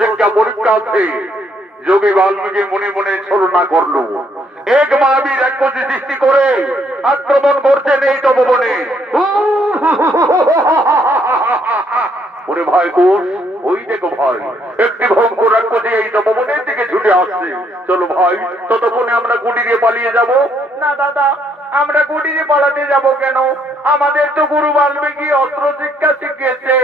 শিক্ষা পরীক্ষার্থে যোগী বাল্মীকি মনে মনে ছলনা করলো। এক মহাবীর এক কোটি সৃষ্টি করে আক্রমণ করছেন এই তপবনে। ওরে ভাই কোষ, ওই দেখো ভাই, একটি ভয়ঙ্কর রাক্ষসী এই তপবনের দিকে ছুটে আসছে। চলো ভাই, ততক্ষণে আমরা কুটিরে পালিয়ে যাব। না দাদা, আমরা কুটিরে পালাতে যাব কেন? আমাদের তো গুরু বাল্মীকি অস্ত্র শিক্ষা শিখিয়েছে।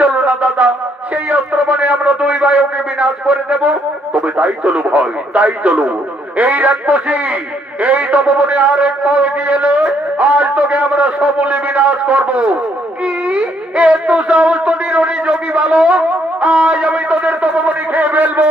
চলো না দাদা, সেই অস্ত্র মানে আমরা দুই ভাই ওকে বিনাশ করে দেব। তবে তাই চলো ভাই, তাই চলো। এই রাক্ষসী এই তপবনে আর এক পাও এগিয়ে এলে আজ তোকে আমরা সমূলে বিনাশ করব। কি এত সাহস তোদের ওই যোগী বালক? আজ আমি তোদের তপবনি খেয়ে ফেলবো।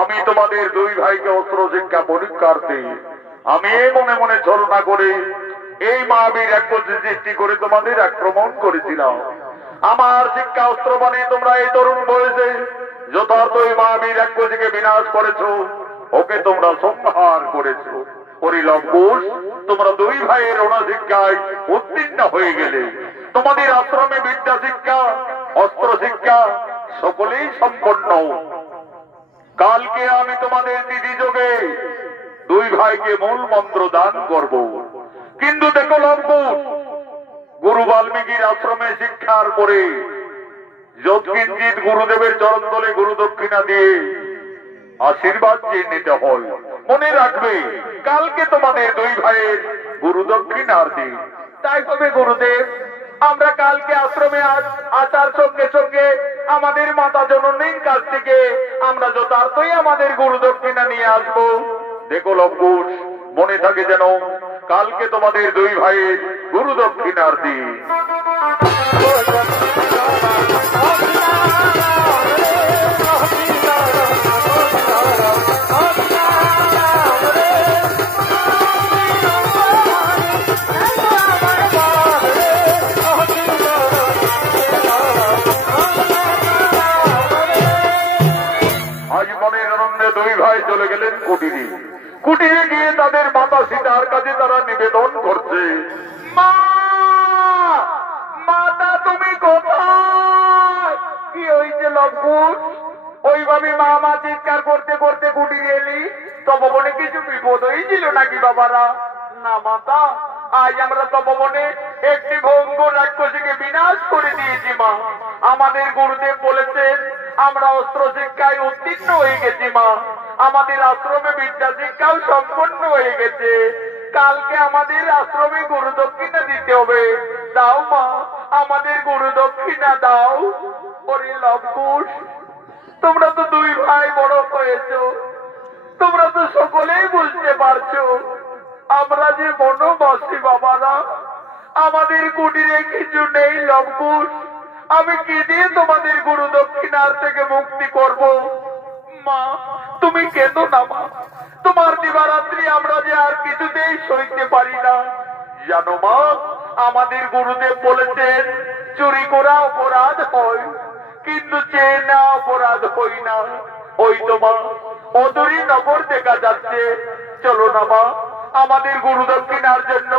আমি তোমাদের দুই ভাইকে অস্ত্র শিক্ষা পরীক্ষার্থে আমি মনে মনে ছলনা করে এই মহাবীর এক সৃষ্টি করে তোমাদের আক্রমণ করেছিলাম। আমার শিক্ষা অস্ত্র মানে তোমরা এই তরুণ বয়সে যথার্থ এই মহাবীর এক কোটিকে বিনাশ করেছো, ওকে তোমরা সংহার করেছো। পরিলম্বুষ, তোমরা দুই ভাইয়ের অনশিক্ষায় উত্তীর্ণ হয়ে গেলে। তোমাদের আশ্রমে বিদ্যা শিক্ষা, অস্ত্র শিক্ষা সকলেই সম্পন্ন। কালকে আমি তোমাদের তিথি যোগে দুই ভাইকে মূল মন্ত্র দান করব। কিন্তু দেখো লম্বুষ, গুরু বাল্মীকির আশ্রমে শিক্ষার পরে যৎকিঞ্চিত গুরুদেবের চরণ তলে গুরু দক্ষিণা দিয়ে আশীর্বাদ চেয়ে নিতে হয়। মনে রাখবে, কালকে তোমাদের দুই ভাইয়ের গুরু দক্ষিণার দিন। তাই হবে গুরুদেব, আমরা কালকে আশ্রমে আসার সঙ্গে সঙ্গে আমাদের মাতা জননীর কাছ থেকে আমরা যথার্থই আমাদের গুরু দক্ষিণা নিয়ে আসবো। দেখো লম্বুষ, মনে থাকে যেন কালকে তোমাদের দুই ভাইয়ের গুরু দক্ষিণার দিন। আজ মনের আনন্দে দুই ভাই চলে গেলেন কুটিরে। কুটিরে গিয়ে তাদের মাতা সীতার কাছে তারা নিবেদন করছে, মা, মাতা তুমি কোথায়? কি হয়েছে লম্বুষ? ওইভাবে মা মা চিৎকার করতে করতে কুটিরে এলি, তপবনে কিছু বিপদ হয়েছিল নাকি বাবারা? না মাতা, আজ আমরা তপবনে একটি ভয়ঙ্কর রাক্ষসীকে বিনাশ করে দিয়েছি মা। আমাদের গুরুদেব বলেছেন আমরা অস্ত্র শিক্ষায় উত্তীর্ণ হয়ে গেছি মা। আমাদের আশ্রমে বিদ্যা শিক্ষাও সম্পন্ন হয়ে গেছে। কালকে আমাদের আশ্রমে গুরু দক্ষিণা দিতে হবে। দাও মা, আমাদের গুরু দক্ষিণা দাও। ওরে লম্বুষ, তোমরা তো দুই ভাই বড় হয়েছো, তোমরা তো সকলেই বুঝতে পারছো আমরা যে বনবাসী বাবারা, আমাদের কুটিরে কিছু নেই লম্বুষ। আমি কি দিয়ে তোমাদের গুরু দক্ষিণার থেকে মুক্তি করব? মা, তুমি কেঁদো না মা। তোমার দিবারাত্রি আমরা যে আর কিছুতেই সইতে পারি না। জানো মা, আমাদের গুরুদেব বলেছেন চুরি করা অপরাধ হয়, কিন্তু চেয়ে না অপরাধ হই না। ওই তো মা অদূরই নগর দেখা যাচ্ছে। চলো না মা, আমাদের গুরু দক্ষিণার জন্য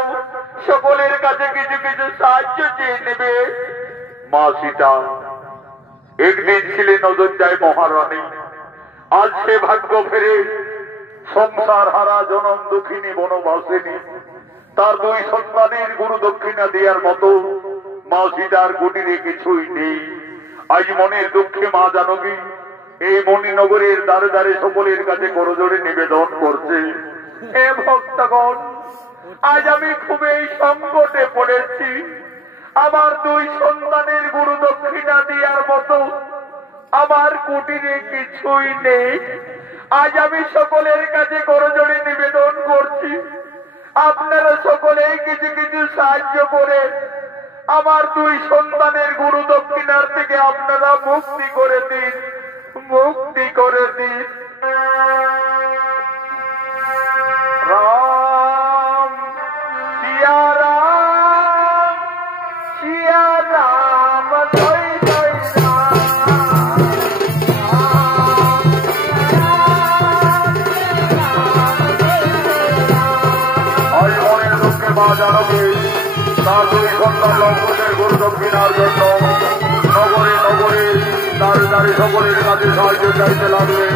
সকলের কাছে কিছু কিছু সাহায্য চেয়ে নেবে। মা সীতা একদিন ছিলেন অযোধ্যায় মহারানী, আজ সে ভাগ্য ফেরে সংসার হারা জনম দুঃখিনী বনবাসিনী। তার দুই সন্তানের গুরু দক্ষিণা দেওয়ার মতো মা সীতার কুটিরে কিছুই নেই। আজ মনের দুঃখে মা জানকী এই মণিনগরের দ্বারে দ্বারে সকলের কাছে করজোড়ে নিবেদন করছে। হে ভক্তগণ, আজ আমি খুবই সংকটে পড়েছি। আমার দুই সন্তানের গুরু দক্ষিণা দেওয়ার মতো আমার কুটিরে কিছুই নেই। আজ আমি সকলের কাছে করজোড়ে নিবেদন করছি, আপনারা সকলেই কিছু কিছু সাহায্য করে আমার দুই সন্তানের গুরু দক্ষিণার থেকে আপনারা মুক্তি করে দিন, মুক্তি করে দিন। রাম সিয়া রাম, সিয়া রাম, জয় জয় মা জানকী তার দুই সন্তান লঙ্ঘনের গুরু দক্ষিণার জন্য নগরে নগরে তার দ্বারে সকলের কাছে সাহায্য চাইতে লাগলেন।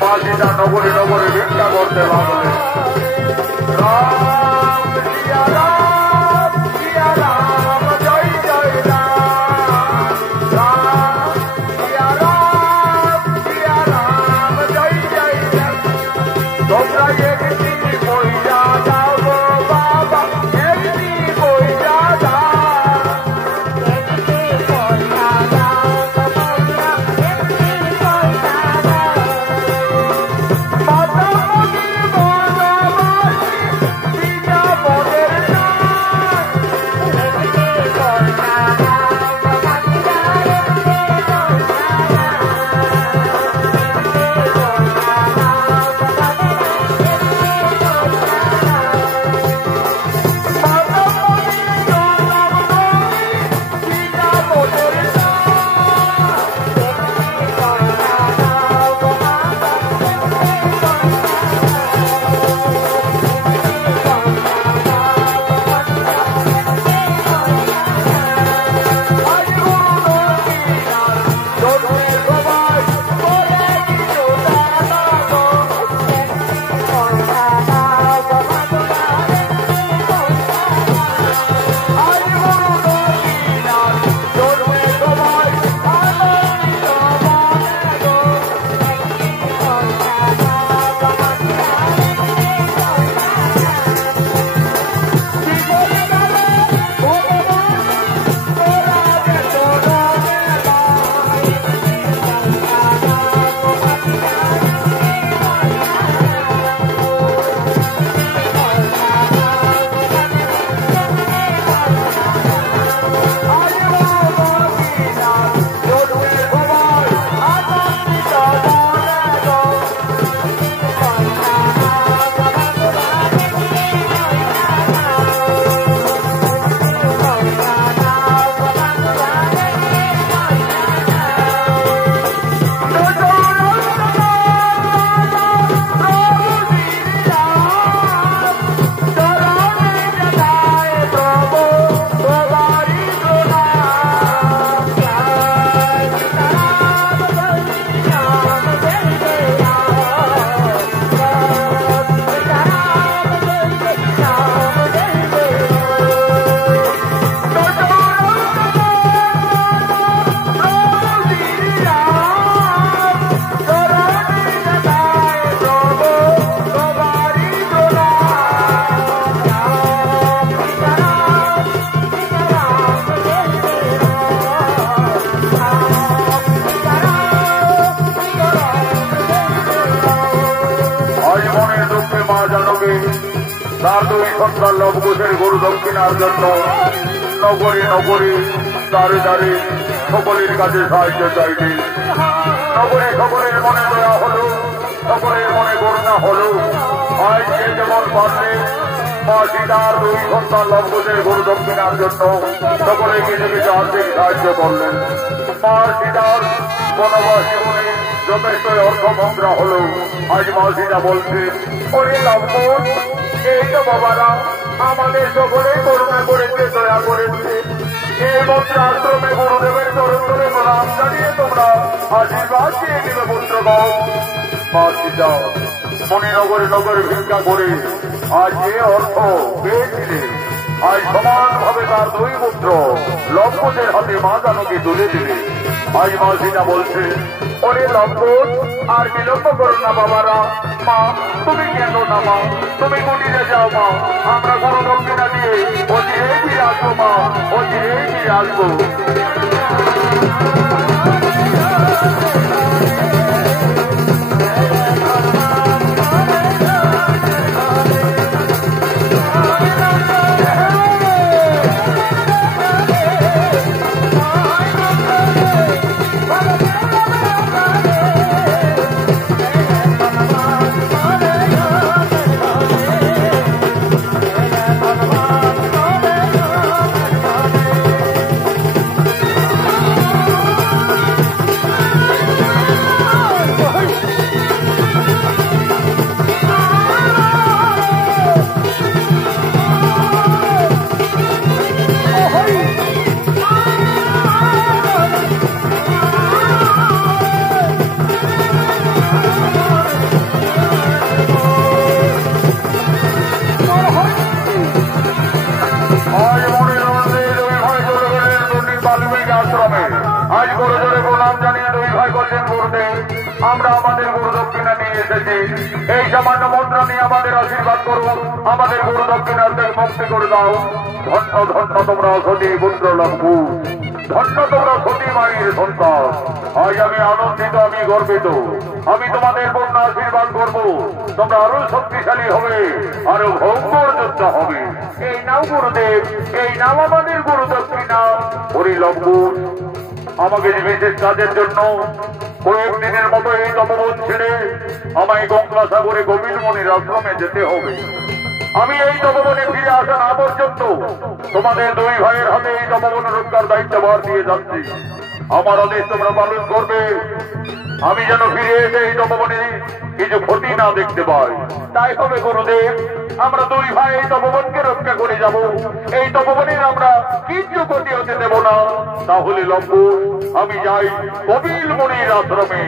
মা সীতা নগরে নগরে ভিক্ষা করতে লাগলেন। রাম সিয়া রাম, সিয়া রাম, জয় জয় রাম। রাম সিয়া রাম, সিয়া রাম, জয় জয় রাম। তোমরা একটি পয়সা দাও গো বাবা, একটি পয়সা দাও। একটি পয়সা দাও গো বাবা, একটি পয়সা দাও। মাতা মনি বনবাসী বিনা বনের নাম। একটি পয়সা দাও গো বাবা, একটি পয়সা তার দুই সন্তান লবকুশের গুরু দক্ষিণার জন্য নগরে নগরে দ্বারে দ্বারে সকলের কাছে সাহায্য চাইবে। নগরে সকলের মনে দয়া হলো, সকলের মনে করুণা হলো। আজ যে যেমন পারলে মা সীতার দুই সন্তান লম্বদের গরু দক্ষিণার জন্য সকলে কিছু কিছু আর্থিক সাহায্য করলেন। মা সীতার বনবাস জীবনে যথেষ্ট অর্থ মুদ্রা হল। আজ মা সীতা বলছে, ওরে লম্বন, এই তো বাবারা আমাদের সকলে করুণা করেছে, দয়া করেছে। এই মন্ত্র আশ্রমে গুরুদেবের চরণ ধরে প্রণাম জানিয়ে তোমরা আশীর্বাদ দিয়ে দিবে পুত্রগণ। মা সীতা মণিনগরে নগরে ভিক্ষা করে আজ যে অর্থ পেয়েছিলেন, আজ সমানভাবে তার দুই পুত্র লম্বদের হাতে মা জানকী তুলে দিলে। আজ মা সীতা বলছে, ওরে লম্বন, আর বিলম্ব করো না বাবারা। মা তুমি কেন না মা, তুমি কুটিরে যাও মা, আমরা গুরু দক্ষিণা দিয়ে অচিরেই ফিরে আসবো মা, অচিরেই ফিরে আসবো। আজ গুরু জোরে প্রণাম জানিয়ে দুই ভাই বলছেন, গুরুদেব আমরা আমাদের গুরু দক্ষিণা নিয়ে এসেছি, এই সামান্য মুদ্রা নিয়ে আমাদের আশীর্বাদ করুন, আমাদের গুরু দক্ষিণার থেকে মুক্তি করে দাও। ধন্য ধন্য তোমরা সতী পুত্র লম্বু, ধন্য তোমরা সতী মায়ের সন্তান। আজ আমি আনন্দিত, আমি গর্বিত, আমি তোমাদের পূর্ণ আশীর্বাদ করব। তোমরা আরো শক্তিশালী হবে, আরো ভয়ঙ্কর যোদ্ধা হবে। এই নাও গুরুদেব, এই নাও আমাদের গুরু দক্ষিণা। হরি লম্বু, আমাকে যে বিশেষ কাজের জন্য কয়েকদিনের মতো এই তপবন ছেড়ে আমায় গঙ্গা সাগরে গভীর মনির আশ্রমে যেতে হবে। আমি এই তপবনে ফিরে আসা না পর্যন্ত তোমাদের দুই ভাইয়ের হাতে এই তপবন রক্ষার দায়িত্বভার দিয়ে যাচ্ছি। আমার আদেশ তোমরা পালন করবে, আমি যেন ফিরে এসে এই তপবনে কিছু ক্ষতি না দেখতে পাই। তাই হবে গুরুদেব, আমরা দুই ভাই এই তপবনকে রক্ষা করে যাব, এই তপবনের আমরা কিছু ক্ষতি হতে দেব না। তাহলে লম্বু আমি যাই কপিল মুনির আশ্রমে।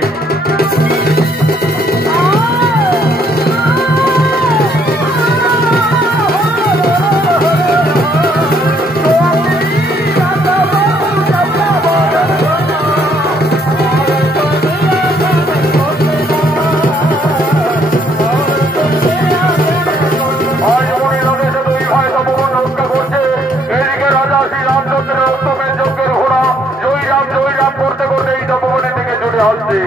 করতে করতে এই তপবনের দিকে ছুটে আসছে।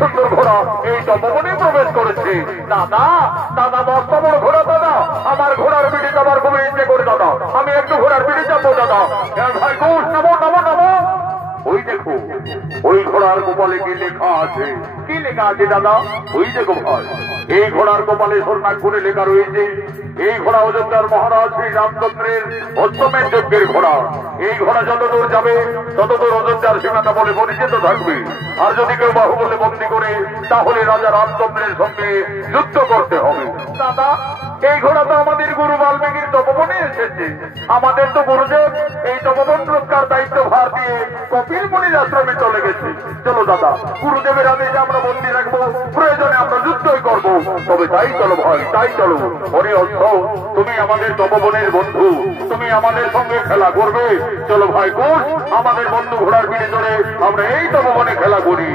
সুন্দর ঘোড়া এই তপবনে প্রবেশ করেছে। দাদা দাদা মস্ত বড় ঘোড়া দাদা, আমার ঘোড়ার পিঠে যাবার খুবই ইচ্ছে করে দাদা, আমি একটু ঘোড়ার পিঠে যাবো দাদা। ভাই ঘোষ নামো নামো নামো। ওই দেখো ওই ঘোড়ার কপালে কি লেখা আছে? কি লেখা আছে দাদা? ওই দেখো ভাই, এই ঘোড়ার কপালে স্বর্ণাক্ষরে লেখা রয়েছে, এই ঘোড়া অযোধ্যার মহারাজ শ্রী রামচন্দ্রের অশ্বমেধ যজ্ঞের ঘোড়া। এই ঘোড়া যতদূর যাবে ততদূর অযোধ্যার সীমানা বলে পরিচিত থাকবে। আর যদি কেউ বাহুবলে বন্দী করে তাহলে রাজা রামচন্দ্রের সঙ্গে যুদ্ধ করতে হবে। দাদা এই ঘোড়া তো আমাদের গুরু বাল্মীকির তপবনে এসেছে, আমাদের তো গুরুদেব এই তপবন রক্ষার দায়িত্ব ভার দিয়ে কপিল মুনির আশ্রমে চলে গেছে। চলো দাদা, গুরুদেবের আদেশে আমরা বন্দী রাখবো, প্রয়োজনে আমরা যুদ্ধই করবো। তবে তাই চলো ভাই, তাই চলো। হরে অর্থ, তুমি আমাদের তপবনের বন্ধু, তুমি আমাদের সঙ্গে খেলা করবে। চলো ভাই ঘোষ, আমাদের বন্ধু ঘোড়ার পিঠে চড়ে আমরা এই তপবনে খেলা করি।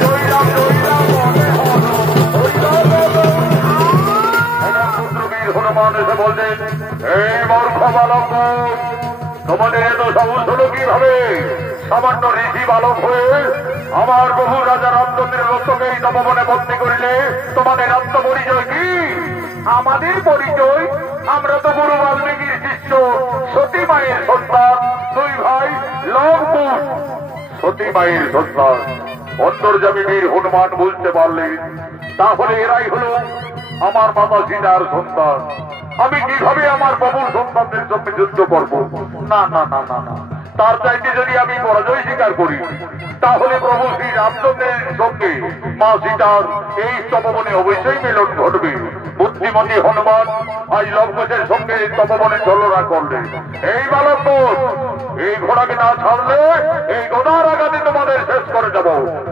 জয় রাম জয় রাম, বীর হনুমান এসে বলছেন, এই মূর্খ বালক, তোমাদের এত সাহস হলো কিভাবে সামান্য ঋষি বালক হয়ে আমার বহু রাজা রামচন্দ্রের রক্তকে এই তপবনে বন্দী করিলে? তোমাদের আত্মপরিচয় কি? আমাদের পরিচয়, আমরা তো গুরু বাল্মীকির শিষ্য, সতী মায়ের সন্তান, দুই ভাই লবকুশ। সতী মায়ের সন্তান অন্তর্যামী বীর হনুমান বুঝতে পারলেন, তাহলে এরাই হলো আমার মাতা সীতার সন্তান। আমি কিভাবে আমার বাবুর সন্তানদের সঙ্গে যুদ্ধ করব? না না না না না, তার চাইতে যদি আমি পরাজয় স্বীকার করি, তাহলে প্রভু শ্রী রামচন্দ্রের সঙ্গে মা সীতার এই তপবনে অবশ্যই মিলন ঘটবে। বুদ্ধিমতী হনুমান আজ লবকুশের সঙ্গে তপবনে ছলনা করলে। এই বালক, এই ঘোড়াকে না ছাড়লে এই গদার আঘাতে তোমাদের শেষ করে যাব।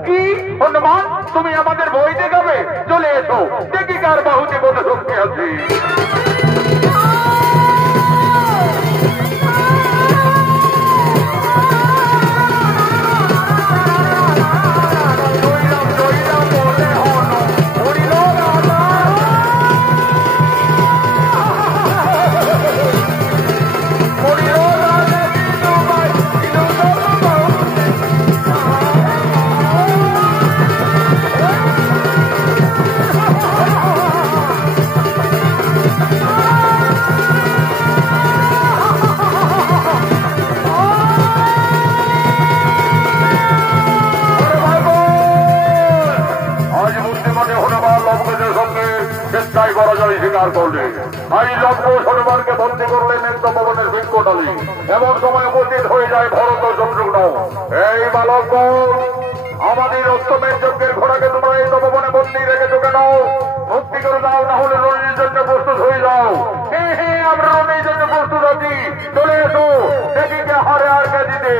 কি হনুমান, তুমি আমাদের ভয় দেখাবে? চলে এসো, দেখি কার বাহুতে কত শক্তি আছে। স্বীকার করলে আজ লবকুশ হনুমানকে বন্দী করলেন তপবনের বৃক্ষটালি। এমন সময় উপস্থিত হয়ে যায় ভরত শত্রুঘ্ন। এই বালক, আমাদের অষ্টমের যজ্ঞের ঘোড়াকে তোমরা এই তপবনে বন্দী রেখেছো কেন? মুক্তি করে দাও, না হলে রণের জন্য প্রস্তুত হয়ে যাও। হ্যাঁ হ্যাঁ, আমরা রণের জন্য প্রস্তুত আছি, চলে এসো, দেখি কে হারে আর কে জিতে।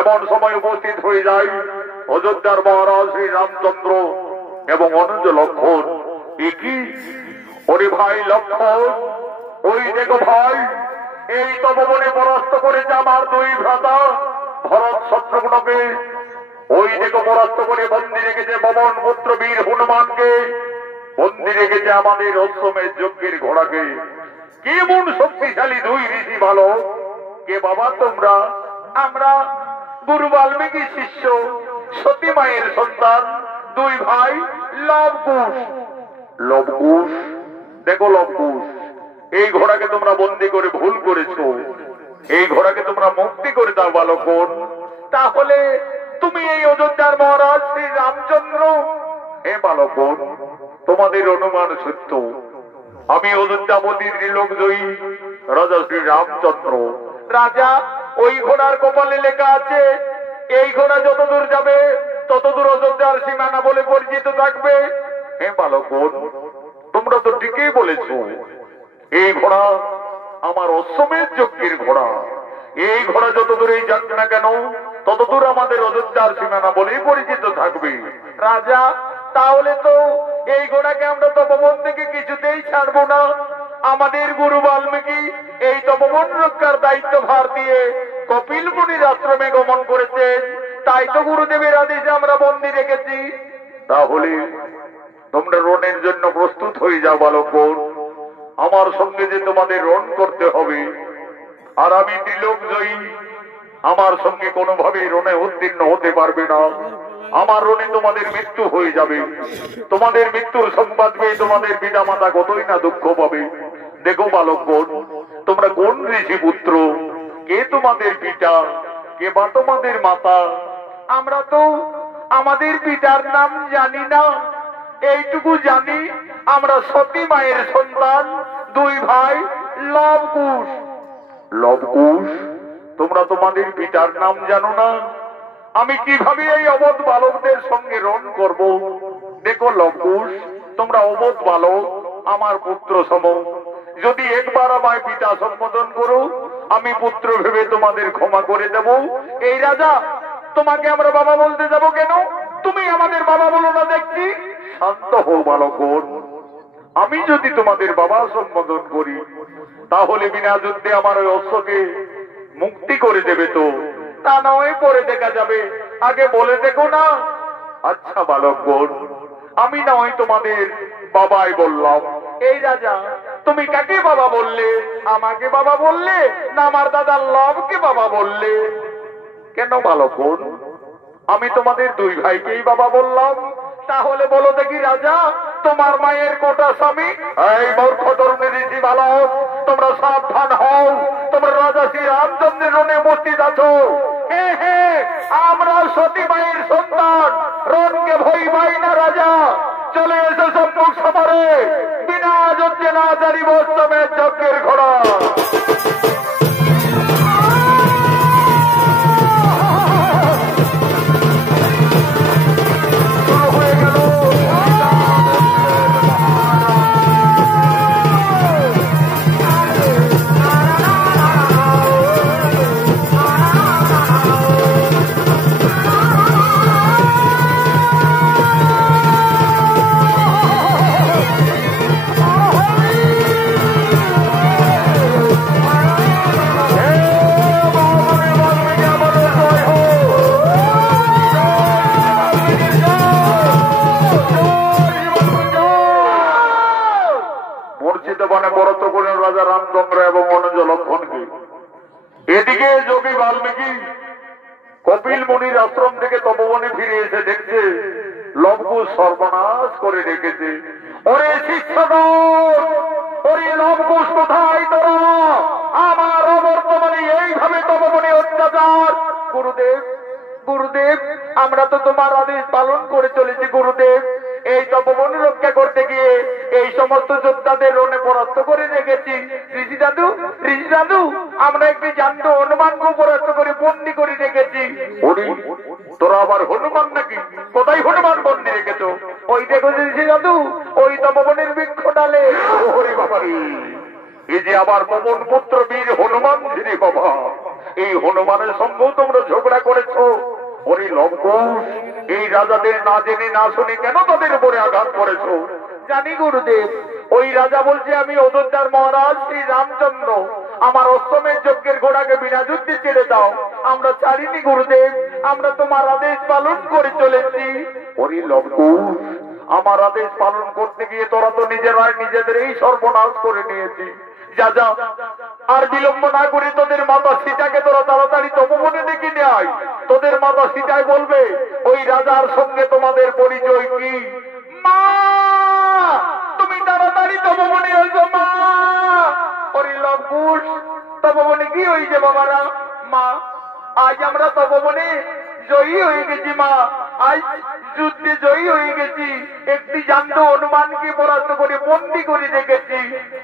এমন সময় উপস্থিত হয়ে যায় অযোধ্যার মহারাজ শ্রী রামচন্দ্র এবং অনুজ লক্ষণ। একই, ওরে ভাই লক্ষণ, ওই দেখো ভাই, এই তপবনে পরাস্ত করেছে আমার দুই ভ্রাতা ভরত শত্রুঘ্নকে। ওই দেখো পরাস্ত করে বন্দী রেখেছে পবন পুত্র বীর হনুমানকে, বন্দী রেখেছে আমাদের অশ্বমেধ যজ্ঞের ঘোড়াকে। কেমন শক্তিশালী দুই ঋষি বালক! কে বাবা তোমরা? আমরা গুরু বাল্মীকির শিষ্য, সতী মায়ের সন্তান, দুই ভাই লবকুশ। লবকুশ, দেখো লবকুশ, এই ঘোড়াকে তোমরা বন্দী করে ভুল করেছো। এই ঘোড়াকে তোমরা মুক্তি করে দাও বালকগণ। তাহলে তুমি এই অযোধ্যার মহারাজ শ্রী রামচন্দ্র? হে বালকগণ, তোমাদের অনুমান সত্য। আমি অযোধ্যাপতির ত্রিলোকজয়ী রাজা শ্রী রামচন্দ্র। রাজা, ওই ঘোড়ার কপালে লেখা আছে এই ঘোড়া যতদূর যাবে ততদূর অযোধ্যার সীমানা বলে পরিচিত থাকবে। হে বালকগণ, তোমরা তো ঠিকই বলেছ। এই ঘোড়া আমার অশ্বমেধ যজ্ঞের ঘোড়া। এই ঘোড়া যত দূরেই যাক না কেন ততদূর আমাদের অযোধ্যার সীমানা বলেই পরিচিত থাকবে। রাজা, তাহলে তো এই ঘোড়াকে আমরা তপবন থেকে কিছুতেই ছাড়বো না। আমাদের গুরু বাল্মীকি এই তপবন রক্ষার দায়িত্ব ভার দিয়ে কপিল মুনির আশ্রমে গমন করেছেন, তাই তো গুরুদেবের আদেশে আমরা বন্দী রেখেছি। তাহলে তোমরা রণের জন্য প্রস্তুত হয়ে যাও বালকগণ। আমার সঙ্গে যে তোমাদের রণ করতে হবে, আর আমি ত্রিলোকজয়ী, আমার সঙ্গে কোনোভাবে রণে উত্তীর্ণ হতে পারবে না। আমার রণে তোমাদের মৃত্যু হয়ে যাবে। তোমাদের মৃত্যুর সংবাদ পেয়ে তোমাদের পিতা মাতা কতই না দুঃখ পাবে। দেখো বালকগণ, তোমরা কোন ঋষি পুত্র? কে তোমাদের পিতা, কে বা তোমাদের মাতা? আমরা তো আমাদের পিতার নাম জানি না, এইটুকু জানি আমরা সতী মায়ের সন্তান, দুই ভাই লবকুশ। লবকুশ, তোমরা তোমাদের পিতার নাম জানো না? আমি কিভাবে এই অবধ বালকদের সঙ্গে রণ করব? দেখো লবকুশ, তোমরা অবধ বালক, আমার পুত্র সম। যদি একবার আমায় পিতা সম্বোধন করো, আমি পুত্র ভেবে তোমাদের ক্ষমা করে দেব। এই রাজা, তোমাকে আমরা বাবা বলতে যাব কেন? তুমি আমাদের বাবা বলো না দেখছি। শান্ত হও বালকগণ, আমি যদি তোমাদের বাবা সম্বোধন করি, তাহলে বিনা যুদ্ধে আমার ওই অশ্বকে মুক্তি করে দেবে তো? তা নয়, পরে দেখা যাবে, আগে বলে দেখো না। আচ্ছা বালকগণ, আমি না হয় তোমাদের বাবাই বললাম। এই রাজা, তুমি কাকে বাবা বললে? আমাকে বাবা বললে না আমার দাদা লবকে বাবা বললে? কেন বালকগণ, আমি তোমাদের দুই ভাইকেই বাবা বললাম। তাহলে বলো দেখি রাজা, তোমার মায়ের কোটা স্বামী? এই মূর্খ তরুণী ঋষি বালক, তোমরা সাবধান হও। তোমরা রাজা শ্রী রামচন্দ্রের রণে উপস্থিত আছো। আমরা সতী মায়ের সন্তান, রণকে ভয় পাই না রাজা। চলে এসো সম্মুখ সমরে, বিনা যুদ্ধে না জারিব সমেত যজ্ঞের ঘোড়া। রাজা রামচন্দ্র এবং অনুজ লক্ষণকে। এদিকে যোগী বাল্মীকি কপিল মুনির আশ্রম থেকে তপবনে ফিরে এসে দেখছে লবকুশ সর্বনাশ করে রেখেছে। ওরে শিষ্যগণ, ওরে লবকুশ কোথায় তোরা? আমার অবর্তমানে এইভাবে তপবনে অত্যাচার। গুরুদেব, গুরুদেব, আমরা তো তোমার আদেশ পালন করে চলেছি গুরুদেব। এই তপবন রক্ষা করতে গিয়ে এই সমস্ত যোদ্ধাদের রণে পরাস্ত করে রেখেছি। ঋষি দাদু, আমরা একটি জান্ত হনুমানকে পরাস্ত করে বন্দি করে রেখেছি। তোরা আবার হনুমান নাকি? কোথায় হনুমান বন্দি রেখেছ? ওই দেখো ঋষি দাদু, ওই তপবনের বৃক্ষ ডালে। ওরে বাবারে, এই যে আবার পবন পুত্র বীর হনুমান যিনি বাবা, এই হনুমানের সঙ্গেও তোমরা ঝগড়া করেছো। ওরে লবকুশ, এই রাজাদের না জেনে না শুনে কেন তাদের উপরে আঘাত করেছো? জানি গুরুদেব, ওই রাজা বলছে আমি অযোধ্যার মহারাজ শ্রী রামচন্দ্র, আমার অশ্বমেধ যজ্ঞের ঘোড়াকে বিনা যুদ্ধে ছেড়ে দাও। আমরা ছাড়িনি গুরুদেব, আমরা তোমার আদেশ পালন করে চলেছি। ওরে লবকুশ, আমার আদেশ পালন করতে গিয়ে তোরা তো নিজেরাই নিজেদের এই সর্বনাশ করে নিয়েছি। যা যা, আর বিলম্ব না করে তোদের মাতা সীতাকে তোরা তাড়াতাড়ি তপবনে ডেকে নিয়ে আয়। তোদের মাতা সীতায় বলবে ওই রাজার সঙ্গে তোমাদের পরিচয় কি। মা, তুমি তাড়াতাড়ি তপবনে এসো মা। ওরে লবকুশ, তপবনে কি হয়েছে বাবারা? মা, আজ আমরা তপবনে জয়ী হয়ে গেছি মা। আজ যুদ্ধে জয়ী হয়ে গেছি। একটি জান্ত হনুমানকে পরাস্ত করে বন্দি করে রেখেছি।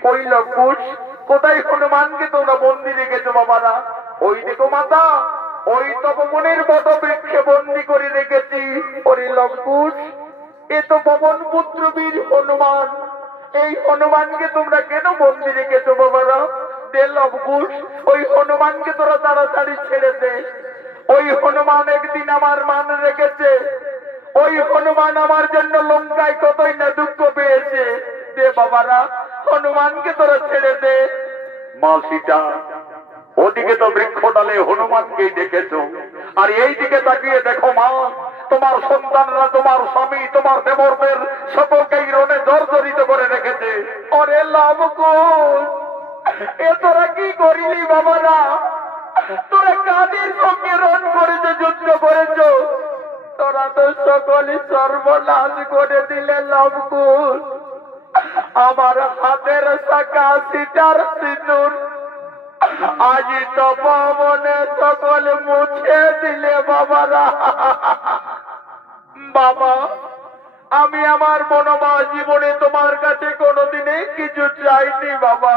ওই লবকুশ, কোথায় হনুমানকে তোমরা বন্দি রেখেছো বাবারা? ওই দেখো মাতা, ওই তপবনের বট বৃক্ষে বন্দি করে রেখেছি। ওরে লবকুশ, এ তো পবন পুত্র বীর হনুমান। এই হনুমানকে তোমরা কেন বন্দি রেখেছো বাবারা? দে লবকুশ, ওই হনুমানকে তোরা তাড়াতাড়ি ছেড়ে দে। ওই হনুমান একদিন আমার মান রেখেছে। ওই হনুমান আমার জন্য লঙ্কায় কতই না দুঃখ পেয়েছে। দে বাবারা, হনুমানকে তোরা ছেড়ে দে। মা সীতা, ওদিকে তো বৃক্ষ ডালে হনুমানকেই দেখেছো, আর এই দিকে তাকিয়ে দেখো মা, তোমার সন্তানরা, তোমার স্বামী, তোমার দেবরদের সকলকেই রণে জর্জরিত করে রেখেছে। ওরে লবকুশ, এ তোরা কি করিলি বাবারা? তোরা কাদের সঙ্গে রণ করেছো, যুদ্ধ করেছো? তোরা তো সকলই সর্বনাশ করে দিলে লবকুশ। আমার হাতের শাখা সীতার সিঁদুর আজ তপবনে সকল মুছে দিলে বাবারা। বাবা, আমি আমার বনবাস জীবনে তোমার কাছে কোনোদিনই কিছু চাইনি বাবা।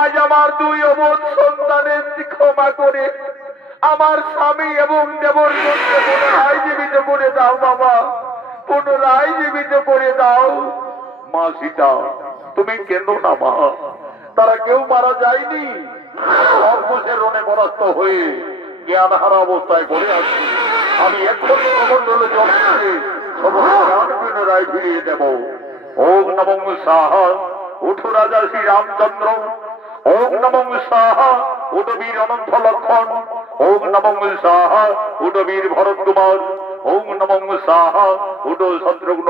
আজ আমার দুই অবোধ সন্তান সন্তানের ক্ষমা করে আমার স্বামী এবং দেবর পুনরায় জীবিত করে দাও বাবা, পুনরায় জীবিত করে দাও। মা সীতা, তুমি কেন না মা, তারা কেউ মারা যায়নি, অঙ্কুশের রণে পরাস্ত হয়ে জ্ঞান হারা অবস্থায় পড়ে আছে। আমি এক্ষুনি কমণ্ডলে জন্মে পুনরায় ফিরিয়ে দেব। ওম নমঃ সাহা, উঠো রাজা শ্রী রামচন্দ্র। ওম নমঃ সাহা, উঠো বীর অনন্ত লক্ষণ। ওম নমঃ সাহা, উঠো বীর ভরত কুমার। ওম নমঃ সাহা, উঠো শত্রুঘ্ন।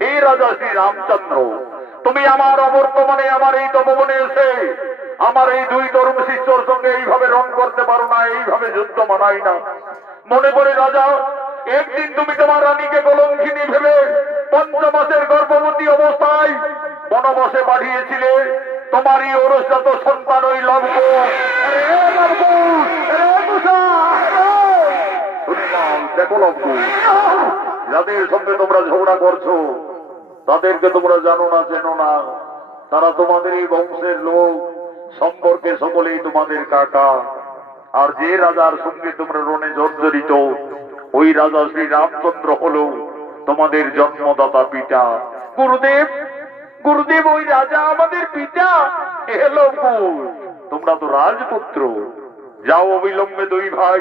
হে রাজা শ্রী রামচন্দ্র, তুমি আমার অবর্তমানে আমার এই তপবনে এসে আমার এই দুই তরুণ শিষ্যর সঙ্গে এইভাবে রণ করতে পারো না, এইভাবে যুদ্ধ মানাই না। মনে পড়ে রাজা, একদিন তুমি তোমার রানীকে কলঙ্কিনী ভেবে 5 মাসের গর্ভবতী অবস্থায় বনবাসে পাঠিয়েছিলে। তোমারই ওরসজাত সন্তান ওই লবকুশ। দেখো লবকুশ, যাদের সঙ্গে তোমরা ঝগড়া করছো তাদেরকে তোমরা জানো না, চেনো না, তারা তোমাদেরই বংশের লোক, সম্পর্কে সকলেই তোমাদের কাকা। আর যে রাজার সঙ্গে তোমরা রণে জর্জরিত, ওই রাজা শ্রী রামচন্দ্র হলো তোমাদের জন্মদাতা পিতা। গুরুদেব, গুরুদেব, ওই রাজা আমাদের পিতা। এলো তোমরা তো রাজপুত্র। যাও অবিলম্বে দুই ভাই,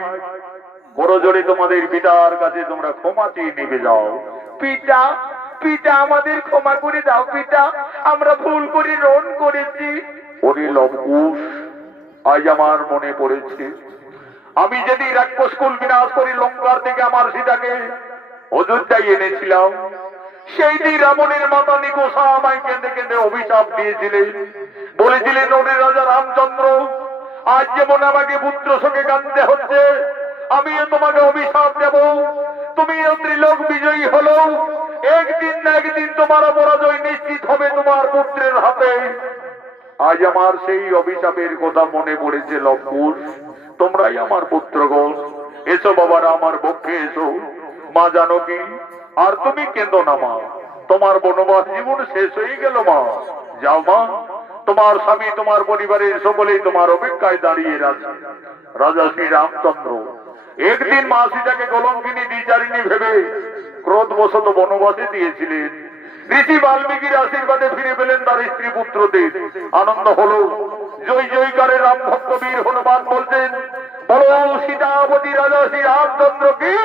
করজোড়ে তোমাদের পিতার কাছে তোমরা ক্ষমা চেয়ে নেবে যাও। পিতা, পিতা, আমাদের ক্ষমা করে দাও পিতা, আমরা ভুল করে রণ করেছি। ওরে লবকুশ, আজ আমার মনে পড়েছে, আমি যেদিন রাক্ষস কুল বিনাশ করে লঙ্কার থেকে আমার সীতাকে অযোধ্যায় এনেছিলাম, সেই দিন রাবণের মাতা নিকোষা আমায় কেঁদে কেঁদে অভিশাপ দিয়েছিলেন। বলেছিলেন, ওরে রাজা রামচন্দ্র, আজ যেমন আমাকে পুত্র সঙ্গে কাঁদতে হচ্ছে, আমিও তোমাকে অভিশাপ দেব। তুমি ত্রিলোক বিজয়ী হলো, একদিন না একদিন তোমার পরাজয় নিশ্চিত হবে তোমার পুত্রের হাতে। আজ আমার সেই অভিশাপের কথা মনে পড়েছে লবকুশ। তোমরাই আমার পুত্রগণ, এসো বাবারা, আমার পক্ষে এসো। মা জানকী, আর তুমি কেঁদো না মা, তোমার বনবাস জীবন শেষ হয়ে গেল মা। যাও মা, তোমার স্বামী তোমার পরিবারের সকলেই তোমার অপেক্ষায় দাঁড়িয়ে আছে। রাজা শ্রী রামচন্দ্র একদিন মা সীতাকে কলঙ্কিনী দ্বিচারিণী ভেবে ক্রোধবশত বনবাসে দিয়েছিলেন। ঋষি বাল্মীকির আশীর্বাদে ফিরে পেলেন তার স্ত্রী পুত্রদের। আনন্দ হলো, জয় জয়কারে রাম ভক্ত বীর হনুমান বলছেন, বলো সীতাপতি রাজা শ্রী রামচন্দ্র কি।